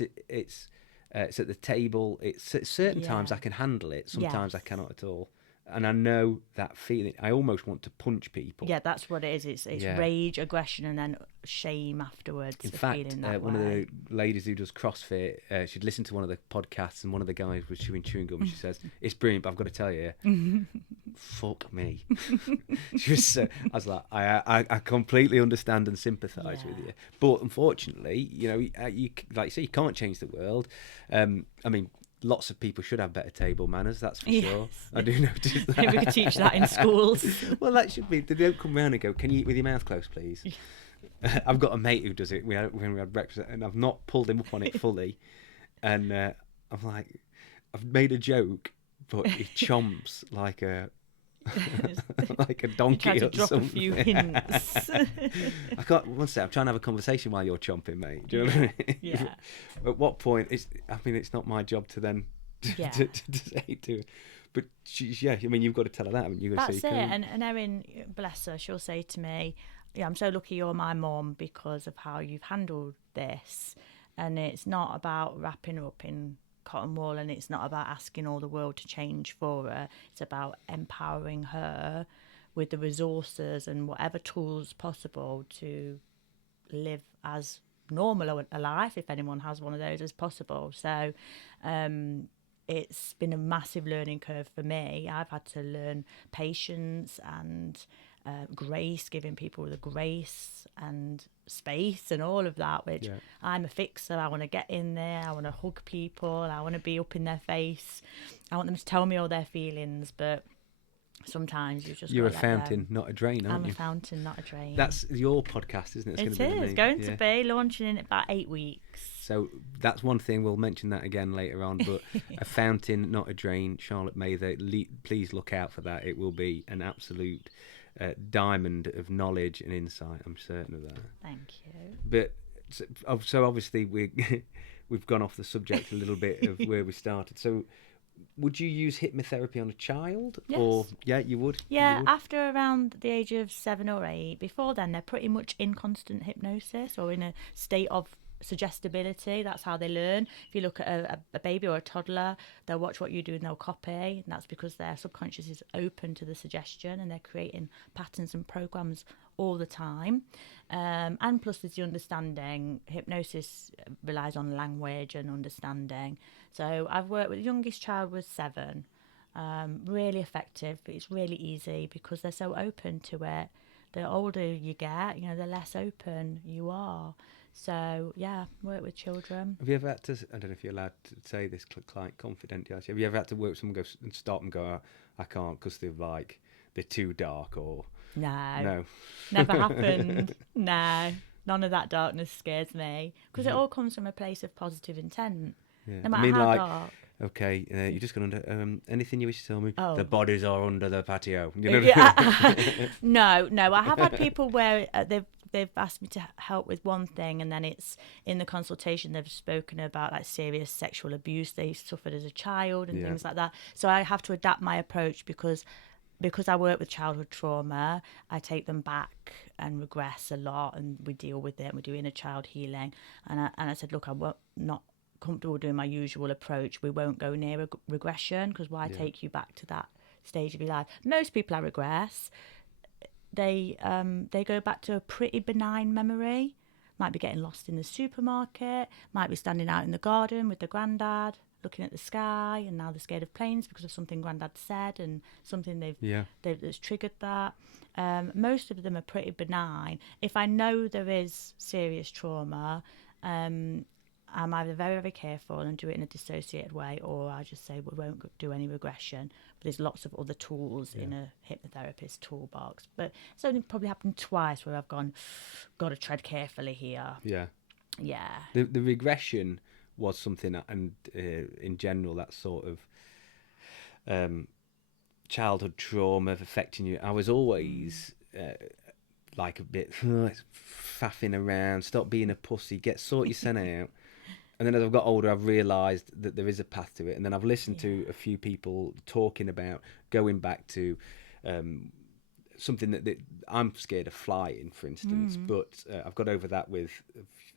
at the table. It's at certain times I can handle it. Sometimes I cannot at all. And I know that feeling. I almost want to punch people. Yeah, that's what it is. It's rage, aggression, and then shame afterwards. In fact, one of the ladies who does CrossFit, she'd listened to one of the podcasts, and one of the guys was chewing gum, and she says, "It's brilliant, but I've got to tell you, fuck me." She was I was like, I completely understand and sympathise with you, but unfortunately, you like you say, you can't change the world. I mean, lots of people should have better table manners, that's for sure. I do notice that. Maybe we could teach that in schools. Well, that should be. They don't come round and go, "Can you eat with your mouth closed, please?" I've got a mate who does it. When we had breakfast, and I've not pulled him up on it fully. And I'm like, I've made a joke, but he chomps like a like a donkey You tried to or drop something. a few hints. I can't. One sec, I'm trying to have a conversation while you're chomping, mate. Do you know what I mean? Yeah. At what point? It's not my job to then to say to her. But I mean, you've got to tell her that, haven't you? That's it. And Erin, bless her, she'll say to me, "Yeah, I'm so lucky you're my mum because of how you've handled this." And it's not about wrapping her up in cotton wool, and it's not about asking all the world to change for her. It's about empowering her with the resources and whatever tools possible to live as normal a life, if anyone has one of those, as possible. So it's been a massive learning curve for me. I've had to learn patience and grace, giving people the grace and space and all of that, which I'm a fixer. I want to get in there. I want to hug people. I want to be up in their face. I want them to tell me all their feelings, but sometimes you're a fountain, not a drain, aren't you? I'm a fountain, not a drain. That's your podcast, isn't it? It's going to be launching in about 8 weeks. So that's one thing. We'll mention that again later on. But a fountain, not a drain. Charlotte Mather, please look out for that. It will be an absolute diamond of knowledge and insight. I'm certain of that. Thank you. But so obviously we've gone off the subject a little bit of where we started. So would you use hypnotherapy on a child? Yes. Or you would? Yeah, you would? after around the age of 7 or 8. Before then, they're pretty much in constant hypnosis or in a state of suggestibility. That's how they learn. If you look at a baby or a toddler, they'll watch what you do and they'll copy, and that's because their subconscious is open to the suggestion and they're creating patterns and programs all the time. And plus there's the understanding. Hypnosis relies on language and understanding. So I've worked with the youngest child was 7. Really effective. It's really easy because they're so open to it. The older you get, the less open you are. So, work with children. Have you ever had to, I don't know if you're allowed to say this, client confidentiality, have you ever had to work with someone and stop and go, I can't because they're too dark or... No. Never happened. No. None of that darkness scares me because it all comes from a place of positive intent. Yeah. No matter how dark. Okay, you're just going under. Anything you wish to tell me? Oh. The bodies are under the patio. You know No. I have had people where they've asked me to help with one thing, and then it's in the consultation they've spoken about like serious sexual abuse they suffered as a child and things like that. So I have to adapt my approach because I work with childhood trauma. I take them back and regress a lot, and we deal with it. And we do inner child healing, and I said, look, I'm not comfortable doing my usual approach. We won't go near regression because why take you back to that stage of your life? Most people I regress, they go back to a pretty benign memory. Might be getting lost in the supermarket, might be standing out in the garden with the granddad looking at the sky, and now they're scared of planes because of something granddad said and something that's triggered that. Most of them are pretty benign. If I know there is serious trauma, I'm either very, very careful and do it in a dissociated way, or I just say we won't do any regression. But there's lots of other tools in a hypnotherapist toolbox. But it's only probably happened twice where I've got to tread carefully here. Yeah. Yeah. The regression was something, and in general, that sort of childhood trauma affecting you. I was always like a bit faffing around, stop being a pussy, sort your senna out. And then as I've got older, I've realised that there is a path to it. And then I've listened to a few people talking about going back to something that I'm scared of flying, for instance. But I've got over that with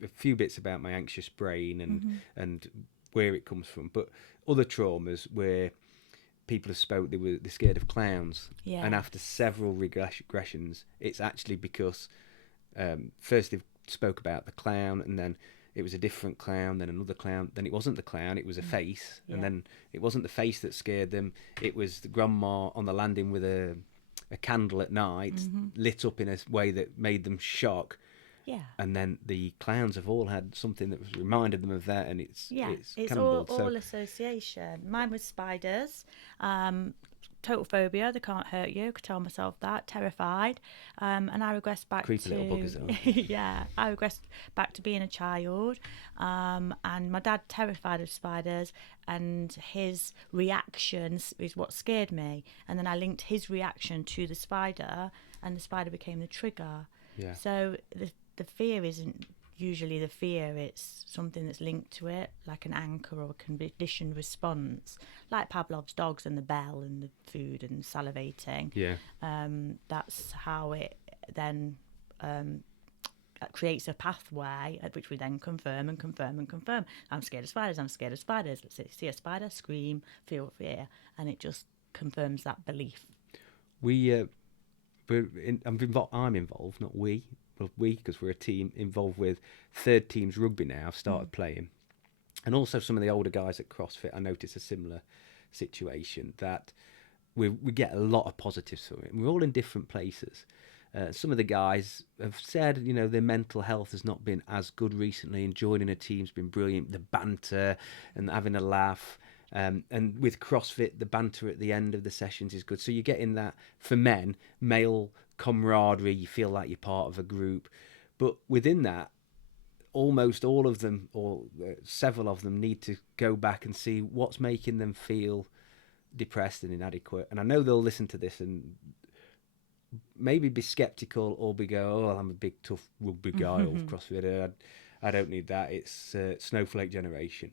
a few bits about my anxious brain and where it comes from. But other traumas where people have spoke, they're scared of clowns. Yeah. And after several regressions, it's actually because first they've spoke about the clown, and then it was a different clown, then another clown, then it wasn't the clown, it was a face, and then it wasn't the face that scared them, it was the grandma on the landing with a candle at night, lit up in a way that made them shock. Yeah. And then the clowns have all had something that reminded them of that, and it's kind all, of built. all association. Mine was spiders. Total phobia, they can't hurt you. I could tell myself that. Terrified. And I regressed back Creepy to... little buggers, aren't they? Yeah, I regressed back to being a child. And my dad terrified of spiders, and his reactions is what scared me. And then I linked his reaction to the spider, and the spider became the trigger. Yeah. So the fear isn't usually the fear, it's something that's linked to it, like an anchor or a conditioned response, like Pavlov's dogs and the bell and the food and salivating. Yeah. That's how it then creates a pathway at which we then confirm and confirm and confirm. I'm scared of spiders, I'm scared of spiders. Let's see a spider, scream, feel fear, and it just confirms that belief. I'm involved, not we. Well, because we're a team involved with third teams rugby now. I've started playing, and also some of the older guys at CrossFit. I notice a similar situation that we get a lot of positives from it. And we're all in different places. Some of the guys have said, their mental health has not been as good recently, and joining a team's been brilliant. The banter and having a laugh. And with CrossFit, the banter at the end of the sessions is good. So you're getting that, for men, male camaraderie. You feel like you're part of a group. But within that, almost all of them, or several of them, need to go back and see what's making them feel depressed and inadequate. And I know they'll listen to this and maybe be sceptical, or go, I'm a big, tough rugby guy or CrossFitter. I don't need that. It's snowflake generation.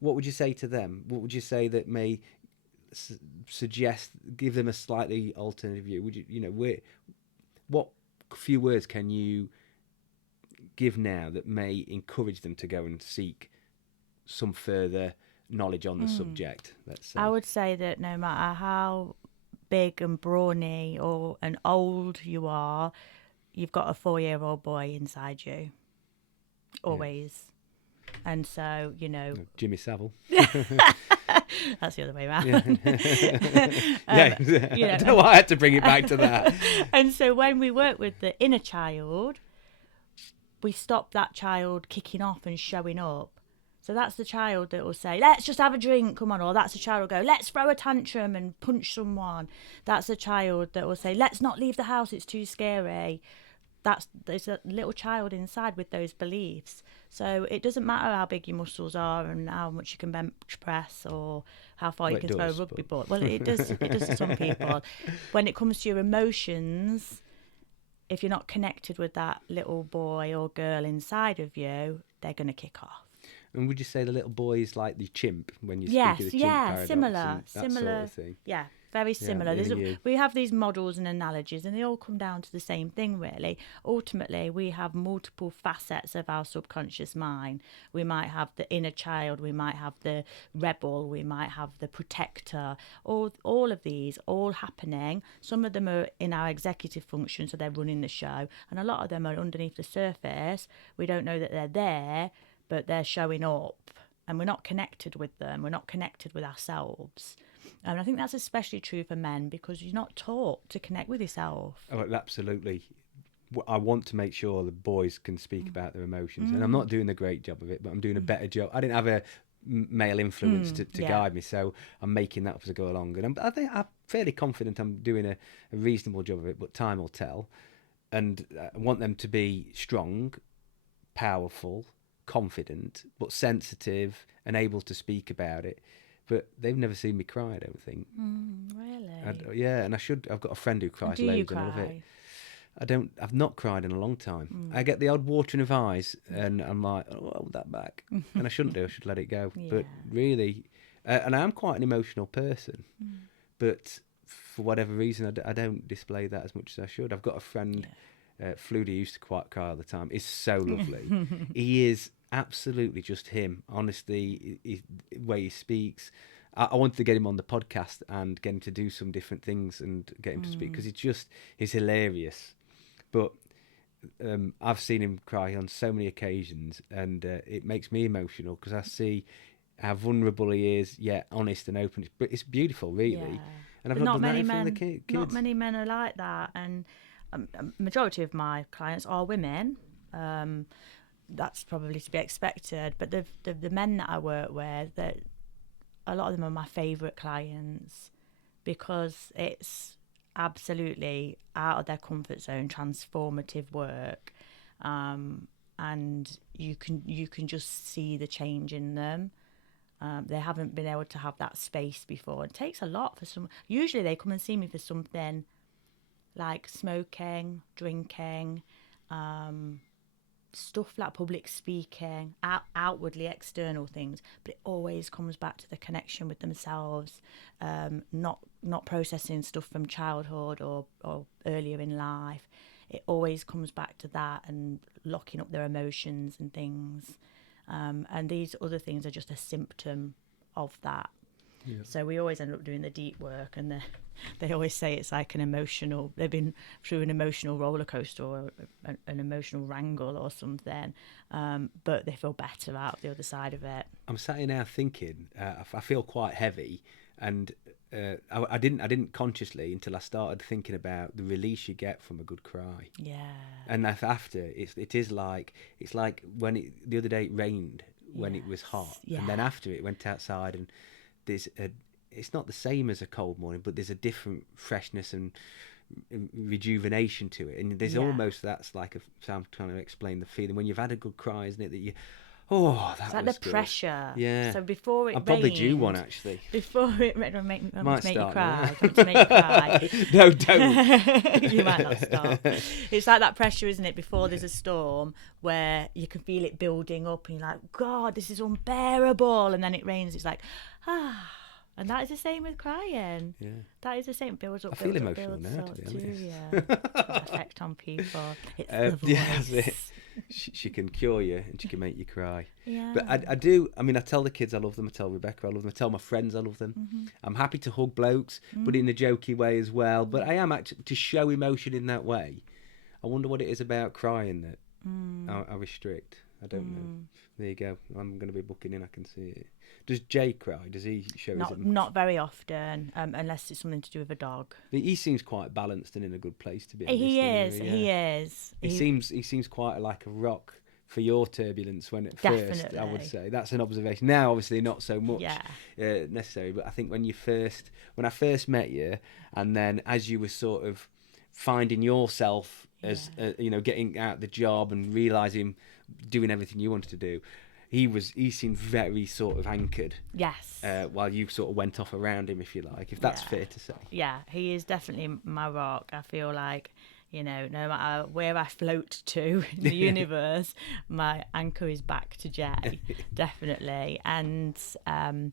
What would you say to them? What would you say that may suggest, give them a slightly alternative view? Would you, what few words can you give now that may encourage them to go and seek some further knowledge on the subject? Let's say. I would say that no matter how big and brawny or an old you are, you've got a 4-year-old boy inside you. Always. Yeah. And so, Jimmy Savile. That's the other way around. I don't know why I had to bring it back to that. And so when we work with the inner child, we stop that child kicking off and showing up. So that's the child that will say, let's just have a drink, come on. Or that's the child will go, let's throw a tantrum and punch someone. That's the child that will say, let's not leave the house, it's too scary. There's a little child inside with those beliefs. So it doesn't matter how big your muscles are and how much you can bench press or how far you can throw a rugby ball. Well, it does to some people. When it comes to your emotions, if you're not connected with that little boy or girl inside of you, they're going to kick off. And would you say the little boy is like the chimp when you speak of the chimp paradox? Similar, sort of thing? Yeah, very similar. Yeah, we have these models and analogies, and they all come down to the same thing, really. Ultimately, we have multiple facets of our subconscious mind. We might have the inner child, we might have the rebel, we might have the protector. All of these, all happening. Some of them are in our executive function, so they're running the show, and a lot of them are underneath the surface. We don't know that they're there, but they're showing up, and we're not connected with them. We're not connected with ourselves. And I think that's especially true for men, because you're not taught to connect with yourself. Oh, absolutely. I want to make sure the boys can speak about their emotions. And I'm not doing a great job of it, but I'm doing a better job. I didn't have a male influence to guide me, so I'm making that up as I go along. And I think I'm fairly confident I'm doing a reasonable job of it, but time will tell. And I want them to be strong, powerful, confident but sensitive and able to speak about it. But they've never seen me cry, I don't think. Really? Yeah, and I should. I've got a friend who cries Do you loads, and I love it. cry? I've not cried in a long time. I get the odd watering of eyes, and I'm like, oh, hold that back. And I shouldn't do. I should let it go. Yeah. But really, and I am quite an emotional person. But for whatever reason, I don't display that as much as I should. I've got a friend, Flood, who used to quite cry all the time. Is so lovely. He is absolutely just him. Honestly, the way he speaks. I wanted to get him on the podcast and get him to do some different things and get him to speak, because he's hilarious. But I've seen him cry on so many occasions, and it makes me emotional because I see how vulnerable he is, yet honest and open. It's beautiful, really. Yeah. And I've But not done that from the kids. Not many men are like that, and a majority of my clients are women. That's probably to be expected. But the men that I work with, that a lot of them are my favourite clients, because it's absolutely out of their comfort zone, transformative work, and you can just see the change in them. They haven't been able to have that space before. It takes a lot for some. Usually they come and see me for something like smoking, drinking, stuff like public speaking, outwardly external things, but it always comes back to the connection with themselves, not processing stuff from childhood or earlier in life. It always comes back to that, and locking up their emotions and things, and these other things are just a symptom of that. Yeah. So we always end up doing the deep work, and they always say it's like they've been through an emotional roller coaster or an emotional wrangle or something, but they feel better out the other side of it. I'm sat here now thinking, I feel quite heavy, and I didn't consciously until I started thinking about the release you get from a good cry. Yeah. And after, it's like when the other day it rained when it was hot, and then after it went outside, and it's not the same as a cold morning, but there's a different freshness and rejuvenation to it, and there's almost, that's like so I'm trying to explain the feeling when you've had a good cry, isn't it, that you it's like the good pressure. Yeah. So before it I'm probably due one, actually. Before it rained, might make you start cry. To make you cry. No, don't. You might not stop. It's like that pressure, isn't it? Before there's a storm, where you can feel it building up, and you're like, God, this is unbearable. And then it rains. It's like, ah. And that is the same with crying. Yeah. That is the same. Builds up. I feel emotional now, to be honest. Yeah. Effect on people. It's the voice. Yeah, that's it. She can cure you, and she can make you cry. Yeah. But I do. I mean, I tell the kids I love them. I tell Rebecca I love them. I tell my friends I love them. Mm-hmm. I'm happy to hug blokes, but in a jokey way as well. But I am actually to show emotion in that way. I wonder what it is about crying that I restrict. I don't know. There you go. I'm going to be booking in. I can see it. Does Jay cry? Does he show his emotion? Not very often, unless it's something to do with a dog. He seems quite balanced and in a good place, to be honest. He is. Yeah. He is. He seems quite like a rock for your turbulence when at first, I would say. That's an observation. Now, obviously, not so much necessary, but I think when I first met you, and then as you were sort of finding yourself as getting out the job and realising doing everything you wanted to do, he seemed very sort of anchored. Yes. While you sort of went off around him, if you like, if that's fair to say. Yeah, he is definitely my rock. I feel like, no matter where I float to in the universe, my anchor is back to Jay, definitely. And I'm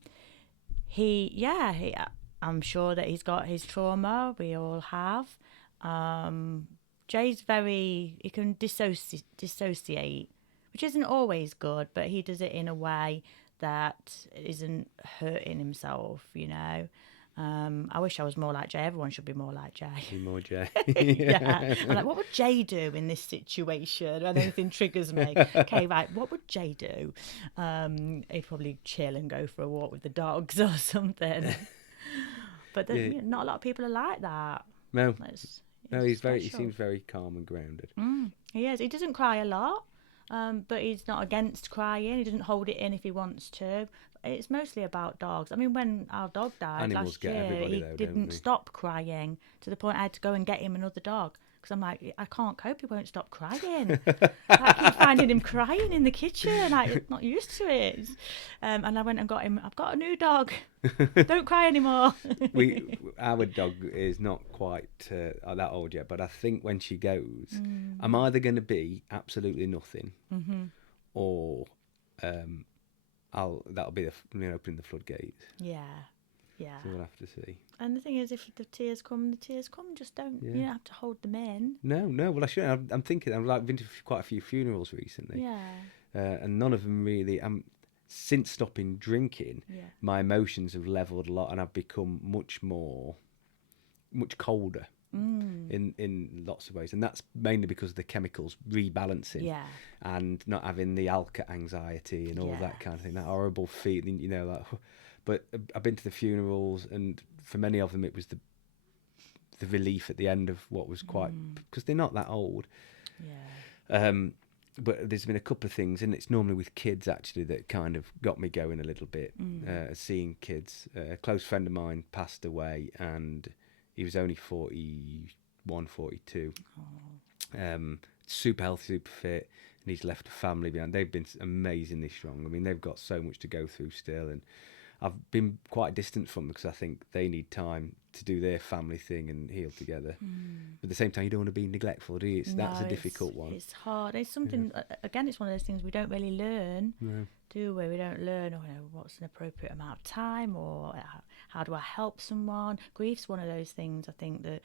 sure that he's got his trauma. We all have. Jay's he can dissociate, which isn't always good, but he does it in a way that isn't hurting himself, I wish I was more like Jay. Everyone should be more like Jay. Be more Jay. Yeah. I'm like, what would Jay do in this situation when anything triggers me? Okay, right, what would Jay do? He'd probably chill and go for a walk with the dogs or something. But not a lot of people are like that. No. He seems very calm and grounded. He is. He doesn't cry a lot. But he's not against crying. He doesn't hold it in if he wants to. It's mostly about dogs. I mean, when our dog died last year, he didn't stop crying to the point I had to go and get him another dog because I'm like, I can't cope. He won't stop crying. I keep finding him crying in the kitchen. I'm not used to it. And I went and got him. I've got a new dog. Don't cry anymore. Our dog is not quite that old yet, but I think when she goes, I'm either going to be absolutely nothing, or that'll be opening the floodgates. Yeah. Yeah. So we'll have to see. And the thing is, if the tears come, the tears come. Just don't, you don't have to hold them in. No. Well, I shouldn't. I'm thinking, I've been to quite a few funerals recently. Yeah. And none of them really, since stopping drinking, my emotions have leveled a lot and I've become much colder in lots of ways. And that's mainly because of the chemicals rebalancing and not having the alka anxiety and all that kind of thing, that horrible feeling, like... But I've been to the funerals, and for many of them, it was the relief at the end of what was quite, because they're not that old. Yeah. But there's been a couple of things, and it's normally with kids actually that kind of got me going a little bit. Seeing kids. A close friend of mine passed away, and he was only 41, 42. Super healthy, super fit, and he's left a family behind. They've been amazingly strong. I mean, they've got so much to go through still, and I've been quite distant from them because I think they need time to do their family thing and heal together. But at the same time, you don't want to be neglectful, do you? That's a difficult one. It's hard. It's something, again, it's one of those things we don't really learn, do we? We don't learn what's an appropriate amount of time, or how do I help someone. Grief's one of those things, I think, that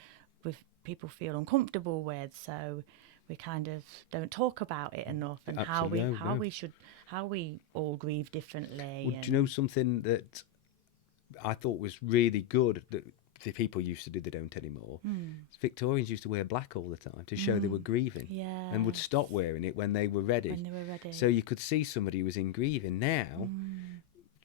people feel uncomfortable with, so we kind of don't talk about it enough, and how we all grieve differently. Well, do you know something that I thought was really good that the people used to do, they don't anymore? Victorians used to wear black all the time to show they were grieving, and would stop wearing it when they were ready. So you could see somebody who was in grieving. Now,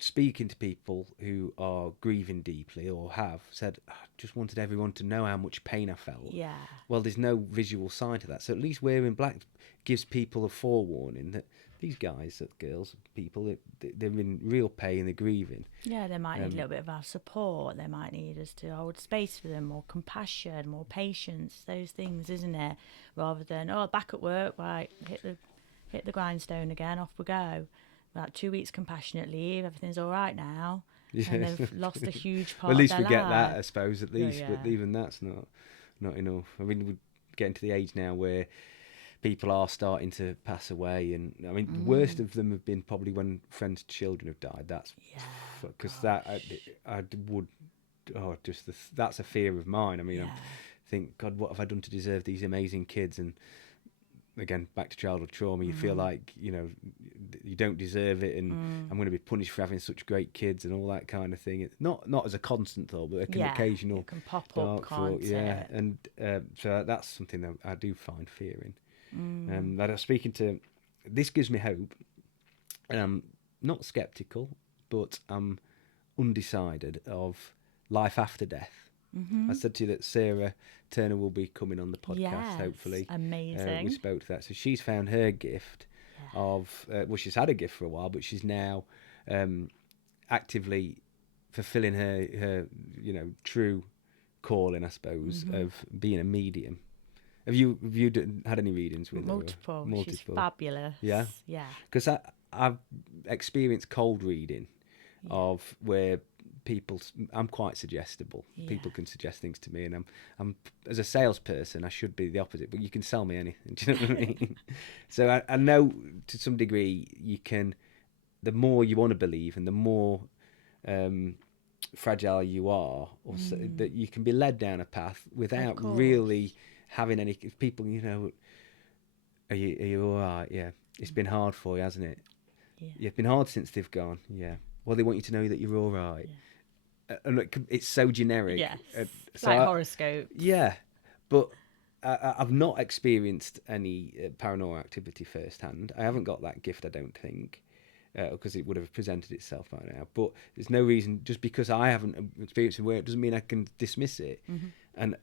speaking to people who are grieving deeply or have said, I just wanted everyone to know how much pain I felt. Yeah. Well, there's no visual sign to that. So at least wearing black gives people a forewarning that these guys, girls, people, they're in real pain, they're grieving. Yeah, they might need a little bit of our support. They might need us to hold space for them, more compassion, more patience, those things, isn't it? Rather than, back at work, right, hit the grindstone again, off we go. About 2 weeks compassionate leave, everything's all right now, and they've lost a huge part. Well, at least of we their get life. that, I suppose. At least, but even that's not enough. I mean, we're getting to the age now where people are starting to pass away, and I mean, the worst of them have been probably when friends' children have died. That's because I would that's a fear of mine. I mean, I think, God, what have I done to deserve these amazing kids? And again, back to childhood trauma, you feel like, you don't deserve it, and I'm going to be punished for having such great kids and all that kind of thing. It's not as a constant thought, but an occasional. It can pop up, can't it? And so that's something that I do find fear in. That I'm speaking to, this gives me hope, and I'm not sceptical, but I'm undecided of life after death. I said to you that Sarah Turner will be coming on the podcast, hopefully. Amazing. We spoke to that. So she's found her gift of, she's had a gift for a while, but she's now actively fulfilling her true calling, I suppose, of being a medium. Have you had any readings with her? Multiple. She's fabulous. Yeah? Yeah. Because I've experienced cold reading of where I'm quite suggestible. People can suggest things to me, and I'm as a salesperson, I should be the opposite, but you can sell me anything. Do you know what I mean? So I know to some degree you can, the more you want to believe and the more fragile you are, or so, that you can be led down a path without really having any people, are you all right? Yeah. It's been hard for you, hasn't it? Yeah. It's been hard since they've gone. Yeah. Well, they want you to know that you're all right. Yeah. And it's so generic. Yes. So like horoscope. Yeah. But I've not experienced any paranormal activity firsthand. I haven't got that gift, I don't think, because it would have presented itself by now. But there's no reason, just because I haven't experienced it, where it doesn't mean I can dismiss it. And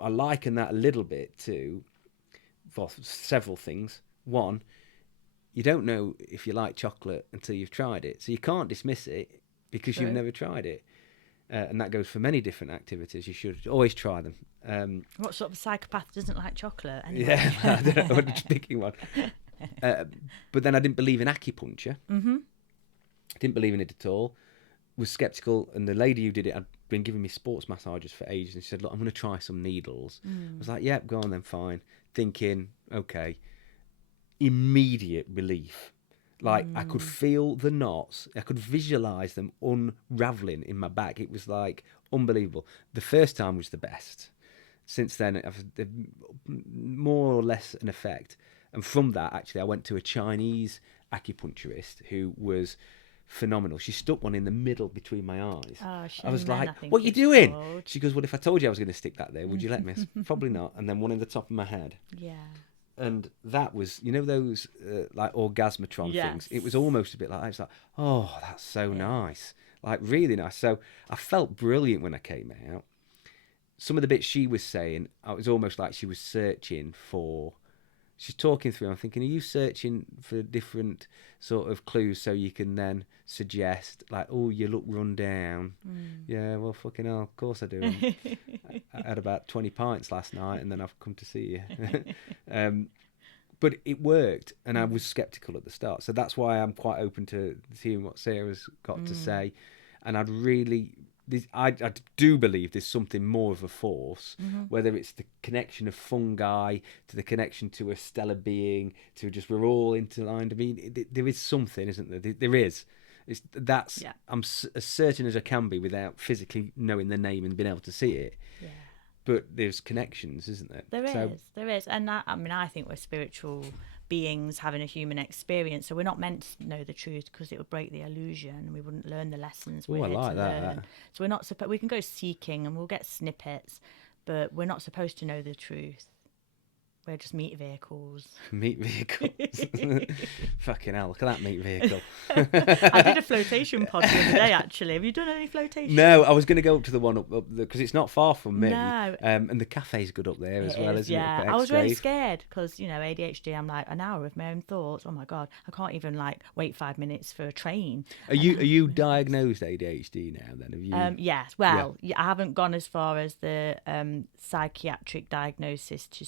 I liken that a little bit to, for several things. One, you don't know if you like chocolate until you've tried it. So you can't dismiss it because you've never tried it. And that goes for many different activities. You should always try them. What sort of psychopath doesn't like chocolate? Anyway? Yeah, I don't know, I'm just picking one. But then I didn't believe in acupuncture. Mm-hmm. Didn't believe in it at all. Was sceptical, and the lady who did it had been giving me sports massages for ages, and she said, "Look, I'm going to try some needles." I was like, "Yep, go on then, fine." Thinking, okay, immediate relief. Like I could feel the knots, I could visualize them unraveling in my back. It was like unbelievable. The first time was the best. Since then, I've more or less an effect. And from that, actually, I went to a Chinese acupuncturist who was phenomenal. She stuck one in the middle between my eyes. Oh, I was Shenmen, like, I think "What are you it's doing?" called. She goes, "Well, if I told you I was going to stick that there, would you let me?" I said, "Probably not." And then one in the top of my head. Yeah. And that was, those like orgasmatron Yes. things. It was almost a bit like, I was like, "Oh, that's so nice." Like really nice. So I felt brilliant when I came out. Some of the bits she was saying, it was almost like she was searching for. She's talking through. I'm thinking, are you searching for different sort of clues so you can then suggest, like, oh, you look run down? Yeah, well, fucking hell, of course I do. I had about 20 pints last night, and then I've come to see you. But it worked, and I was sceptical at the start. So that's why I'm quite open to hearing what Sarah's got to say. And I'd really... I do believe there's something more of a force, whether it's the connection of fungi to the connection to a stellar being, to just we're all intertwined. I mean, there is something, isn't there? There is. I'm as certain as I can be without physically knowing the name and being able to see it. Yeah. But there's connections, isn't there? There is. And I think we're spiritual beings having a human experience, so we're not meant to know the truth because it would break the illusion and we wouldn't learn the lessons we're here to learn. So we're not we can go seeking and we'll get snippets, but we're not supposed to know the truth. We're just meat vehicles. Meat vehicles. Fucking hell, look at that meat vehicle. I did a flotation pod the other day, actually. Have you done any flotation? No, I was going to go up to the one up because it's not far from me. No. And the cafe's good up there as well, isn't it? Yeah, I was really scared because, ADHD, I'm like an hour of my own thoughts. Oh my God, I can't even wait 5 minutes for a train. Are you diagnosed ADHD now then? Have you? Yes. Well, I haven't gone as far as the psychiatric diagnosis to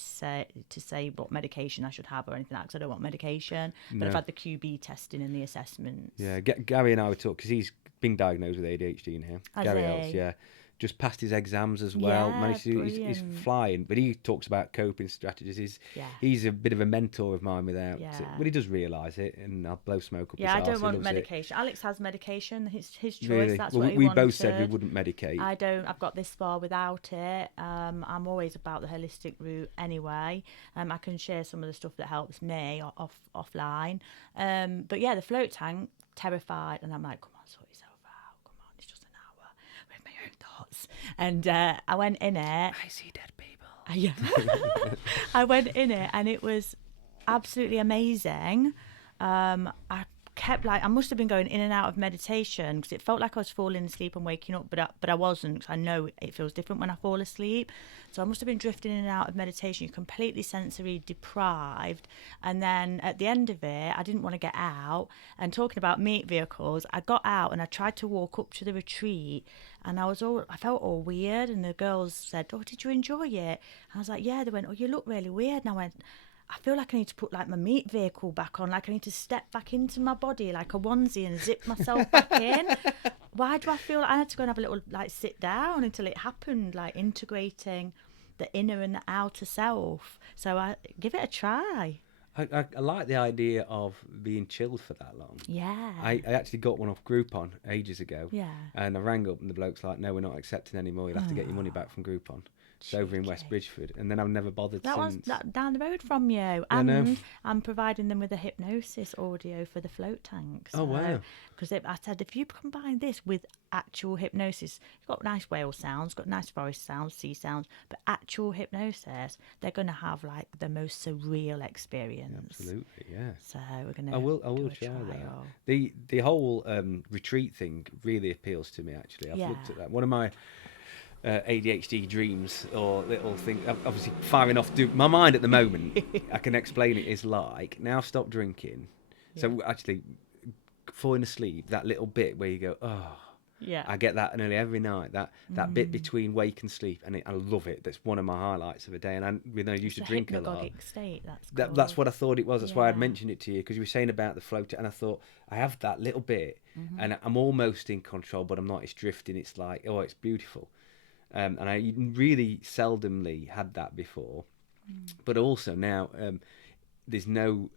say what medication I should have or anything like that, because I don't want medication. But I've had the QB testing and the assessments. Yeah, Gary and I were talking because he's been diagnosed with ADHD now. Gary Ells, yeah. Just passed his exams as well. Yeah, he's flying, but he talks about coping strategies. He's a bit of a mentor of mine without, but he does realise it, and I'll blow smoke up his arse. I don't want medication. Alex has medication. His choice. Really? That's well, what he we wanted. both said we wouldn't medicate. I don't. I've got this far without it. I'm always about the holistic route anyway. I can share some of the stuff that helps me offline. But yeah, the float tank, terrified, and I'm like, come on, sort yourself out. Come on, it's just an hour with my own thoughts. And I went in it. I see dead people. Yeah. I went in it, and it was absolutely amazing. I kept I must have been going in and out of meditation because it felt like I was falling asleep and waking up, but I wasn't, because I know it feels different when I fall asleep. So I must have been drifting in and out of meditation. You're completely sensory deprived, and then at the end of it, I didn't want to get out. And talking about meat vehicles, I got out and I tried to walk up to the retreat, and I felt all weird. And the girls said, "Oh, did you enjoy it?" And I was like, "Yeah." They went, "Oh, you look really weird." And I went, I feel like I need to put my meat vehicle back on, like I need to step back into my body like a onesie and zip myself back in. Why do I feel like I had to go and have a little sit down until it happened, like integrating the inner and the outer self? So I give it a try. I like the idea of being chilled for that long. Yeah. I actually got one off Groupon ages ago. Yeah. And I rang up and the bloke's like, "No, we're not accepting anymore. You'll have to get your money back from Groupon." It's over in West Bridgeford, and then I've never bothered since. That one's down the road from you, and I'm providing them with a hypnosis audio for the float tank. So, oh wow! Because I said, if you combine this with actual hypnosis, you've got nice whale sounds, got nice forest sounds, sea sounds, but actual hypnosis, they're going to have like the most surreal experience. Absolutely, yeah. So we're going to. I will try that. The whole retreat thing really appeals to me. Actually, I've looked at that. One of my ADHD dreams or little thing, obviously firing off my mind at the moment. I can explain it is like, now I've stopped drinking, so actually falling asleep, that little bit where you go, oh, Yeah. I get that nearly every night. That bit between wake and sleep, and I love it. That's one of my highlights of the day. And I used to drink a lot. Hypnagogic state. That's what I thought it was. That's why I'd Yeah. mentioned it to you, because you were saying about the float, and I thought I have that little bit, and I'm almost in control, but I'm not. It's drifting. It's like, oh, it's beautiful. And I really seldomly had that before, but also now there's no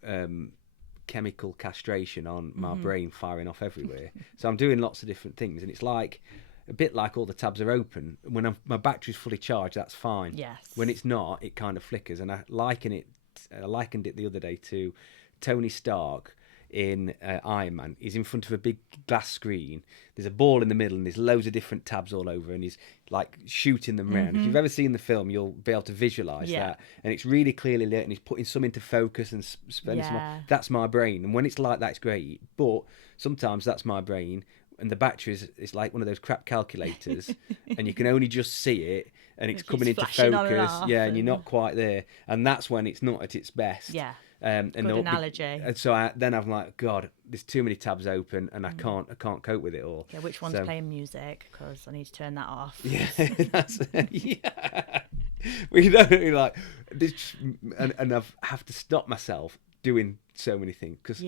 chemical castration on my brain firing off everywhere. So I'm doing lots of different things, and it's like a bit like all the tabs are open. When my battery's fully charged, that's fine. Yes. When it's not, it kind of flickers. And I likened it the other day to Tony Stark in Iron Man. He's in front of a big glass screen. There's a ball in the middle, and there's loads of different tabs all over, and he's like shooting them around. If you've ever seen the film, you'll be able to visualize that. And it's really clearly lit, and he's putting some into focus and spending some. That's my brain, and when it's like that, it's great. But sometimes that's my brain, and the battery is like one of those crap calculators, and you can only just see it, and it's coming into focus. And you're not quite there, and that's when it's not at its best. Yeah. And good analogy. And so I'm like, God, there's too many tabs open, and I can't cope with it all. Yeah, which one's playing music? Because I need to turn that off. Yeah, that's yeah. We don't really like this, and I have to stop myself doing so many things because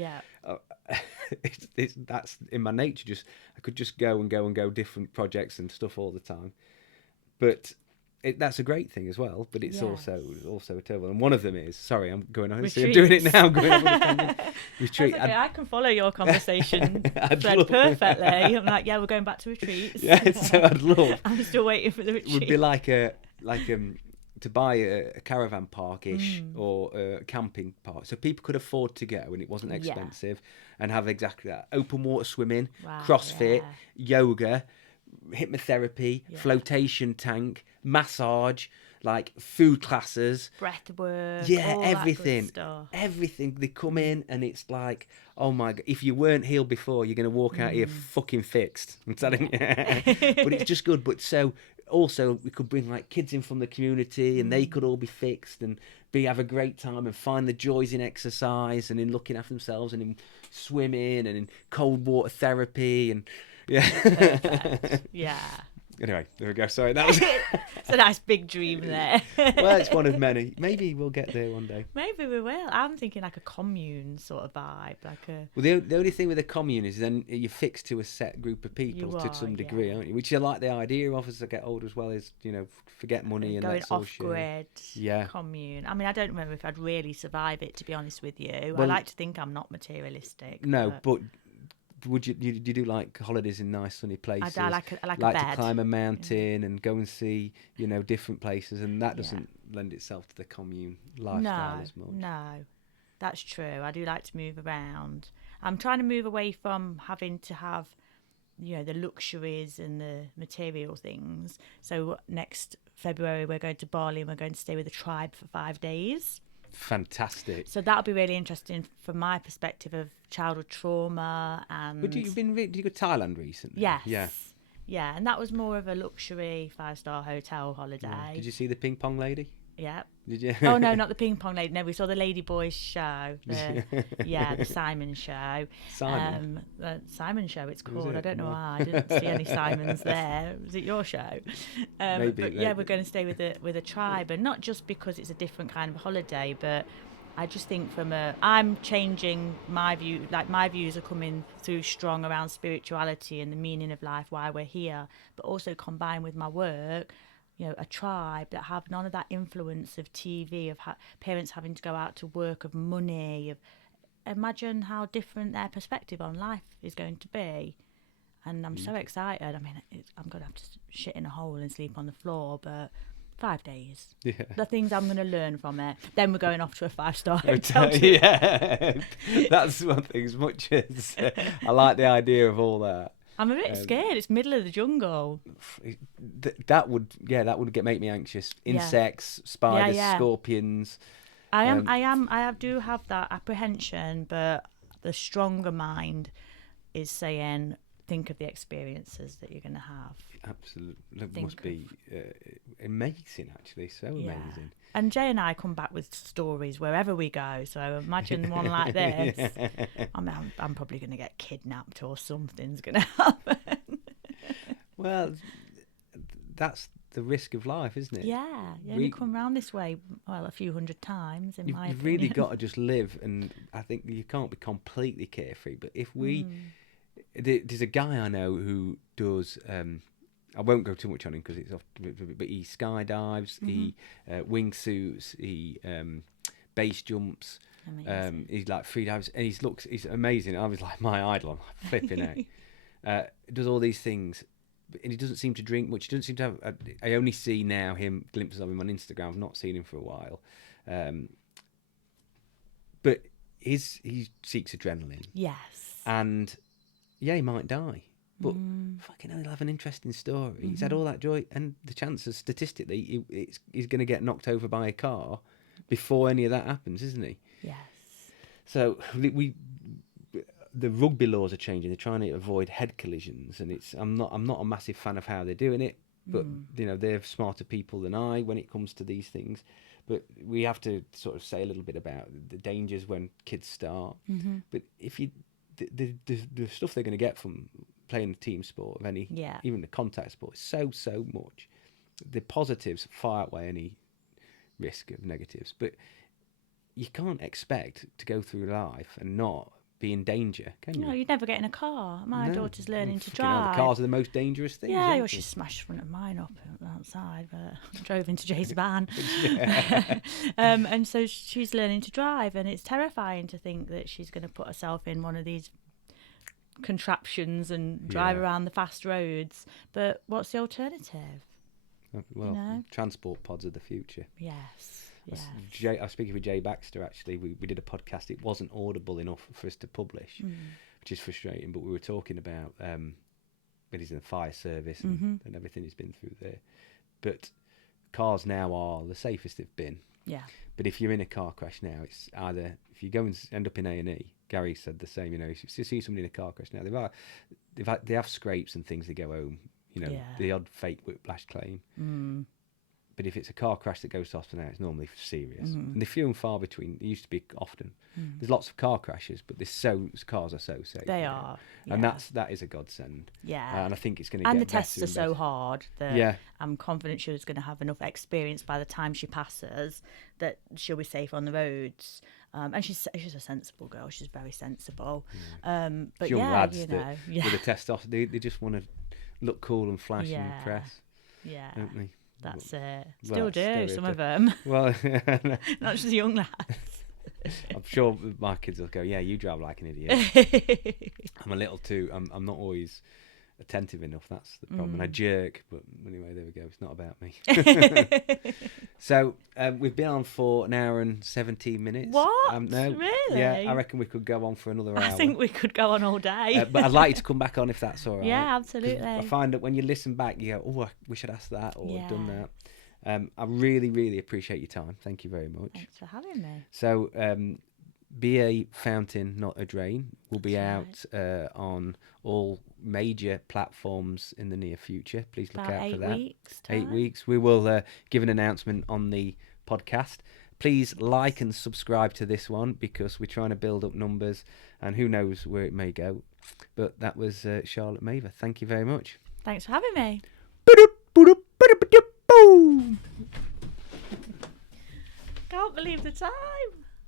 that's in my nature. Just I could just go different projects and stuff all the time, but. That's a great thing as well, but it's also a terrible. And one of them is, sorry, I'm going on. So I'm doing it now. I'm going on with the retreat. Okay, I can follow your conversation thread perfectly. I'm like, yeah, we're going back to retreats. Yeah, so I'd love. I'm still waiting for the retreat. It would be like to buy a caravan park-ish or a camping park, so people could afford to go and it wasn't expensive, and have exactly that: open water swimming, CrossFit, yoga, hypnotherapy, flotation tank, massage, like food classes, breath work, everything. They come in and it's like, oh my God, if you weren't healed before, you're going to walk out here fucking fixed. I'm telling you. But it's just good. But so also we could bring like kids in from the community, and they could all be fixed and have a great time and find the joys in exercise and in looking after themselves and in swimming and in cold water therapy and Anyway, there we go. Sorry, that was it's a nice big dream there. Well, it's one of many. Maybe we'll get there one day. Maybe we will. I'm thinking like a commune sort of vibe, Well, the only thing with a commune is then you're fixed to a set group of people to some degree, aren't you? Which I like the idea of as I get older as well. Is forget money and going that sort of off grid. Commune. I mean, I don't remember if I'd really survive it, to be honest with you. Well, I like to think I'm not materialistic. No, but would you do like holidays in nice sunny places? I like a bed. To climb a mountain and go and see different places, and that doesn't lend itself to the commune lifestyle as much. No, that's true. I do like to move around. I'm trying to move away from having to have the luxuries and the material things. So next February we're going to Bali and we're going to stay with a tribe for 5 days. Fantastic. So that'll be really interesting from my perspective of childhood trauma. And did you go to Thailand recently? Yes. Yeah, and that was more of a luxury 5-star hotel holiday. Yeah. Did you see the ping pong lady? Yeah. Did you? Oh no, not the ping pong lady. No, we saw the Lady Boys show. The Simon show. Simon. The Simon show. It's called. I don't know why. I didn't see any Simons there. Was it your show? Maybe. But yeah, we're going to stay with a tribe, and not just because it's a different kind of holiday, but I just think I'm changing my view. Like my views are coming through strong around spirituality and the meaning of life, why we're here, but also combined with my work. A tribe that have none of that influence of TV, of parents having to go out to work, of money. Imagine how different their perspective on life is going to be. And I'm so excited. I mean, I'm going to have to shit in a hole and sleep on the floor, but 5 days. Yeah. The things I'm going to learn from it. Then we're going off to a 5-star hotel. Yeah, that's one thing. As much as I like the idea of all that. I'm a bit scared. It's middle of the jungle. That would make me anxious. Insects, spiders, scorpions. I do have that apprehension, but the stronger mind is saying, think of the experiences that you're going to have. Absolutely, it must be amazing. Actually, so amazing. And Jay and I come back with stories wherever we go. So imagine one like this. I'm probably going to get kidnapped or something's going to happen. Well, that's the risk of life, isn't it? Yeah, you only come round this way, well, a few hundred times, in my You've opinion. really got to just live, and I think you can't be completely carefree. But if we, there's a guy I know who does. I won't go too much on him because it's off. But he skydives, he wingsuits, he base jumps. He's like free dives, and he's amazing. I was like my idol. I'm like flipping out. Does all these things. And he doesn't seem to drink much. He doesn't seem to have. I only see now glimpses of him on Instagram. I've not seen him for a while, but he seeks adrenaline. Yes. And yeah, he might die, but fucking hell, he'll have an interesting story. He's had all that joy, and the chances statistically, he's going to get knocked over by a car before any of that happens, isn't he? Yes. So the rugby laws are changing. They're trying to avoid head collisions, and I'm not a massive fan of how they're doing it. But they're smarter people than I when it comes to these things. But we have to sort of say a little bit about the dangers when kids start. But if you the stuff they're going to get from playing a team sport of any, even the contact sport, is so much. The positives far outweigh any risk of negatives. But you can't expect to go through life and not be in danger, can you? No, you'd never get in a car. My daughter's learning to Fucking hell, drive. the cars are the most dangerous things. Yeah, aren't well, they? she smashed front of mine up outside, but I drove into Jay's van. And so she's learning to drive, and it's terrifying to think that she's going to put herself in one of these contraptions and drive around the fast roads. But what's the alternative? Well, transport pods are the future. Yes. I was speaking with Jay Baxter, actually. We did a podcast. It wasn't audible enough for us to publish, which is frustrating. But we were talking about when he's in the fire service and everything he's been through there. But cars now are the safest they've been. Yeah. But if you're in a car crash now, it's either, if you go and end up in A&E, Gary said the same, if you see somebody in a car crash now, they have scrapes and things, they go home, the odd fake whiplash claim. But if it's a car crash that goes to hospital now, it's normally serious. And they're few and far between. It used to be often. There's lots of car crashes, but cars are so safe. They are. Yeah. And that is a godsend. Yeah. And I think it's going to get better. And the better tests are so hard that I'm confident she's going to have enough experience by the time she passes that she'll be safe on the roads. And she's a sensible girl. She's very sensible. But young lads with the testosterone, they just want to look cool and flash in the press. Yeah. Don't they? That's it. Still do, some of them. Well, not just young lads. I'm sure my kids will go, yeah, you drive like an idiot. I'm a little too, I'm not always attentive enough. That's the problem. And I jerk, but anyway, there we go. It's not about me. So we've been on for an hour and 17 minutes. What? No, really? Yeah, I reckon we could go on for another hour. I think we could go on all day. But I'd like you to come back on if that's all right. Yeah, absolutely. I find that when you listen back, you go, oh, I wish I'd asked that or done that. I really, really appreciate your time. Thank you very much. Thanks for having me. So, Be a Fountain, Not a Drain will be out on all major platforms in the near future. Please look out for that. 8 weeks. 8 weeks. We will give an announcement on the podcast. Please like and subscribe to this one because we're trying to build up numbers and who knows where it may go. But that was Charlotte Maver. Thank you very much. Thanks for having me. Can't believe the time.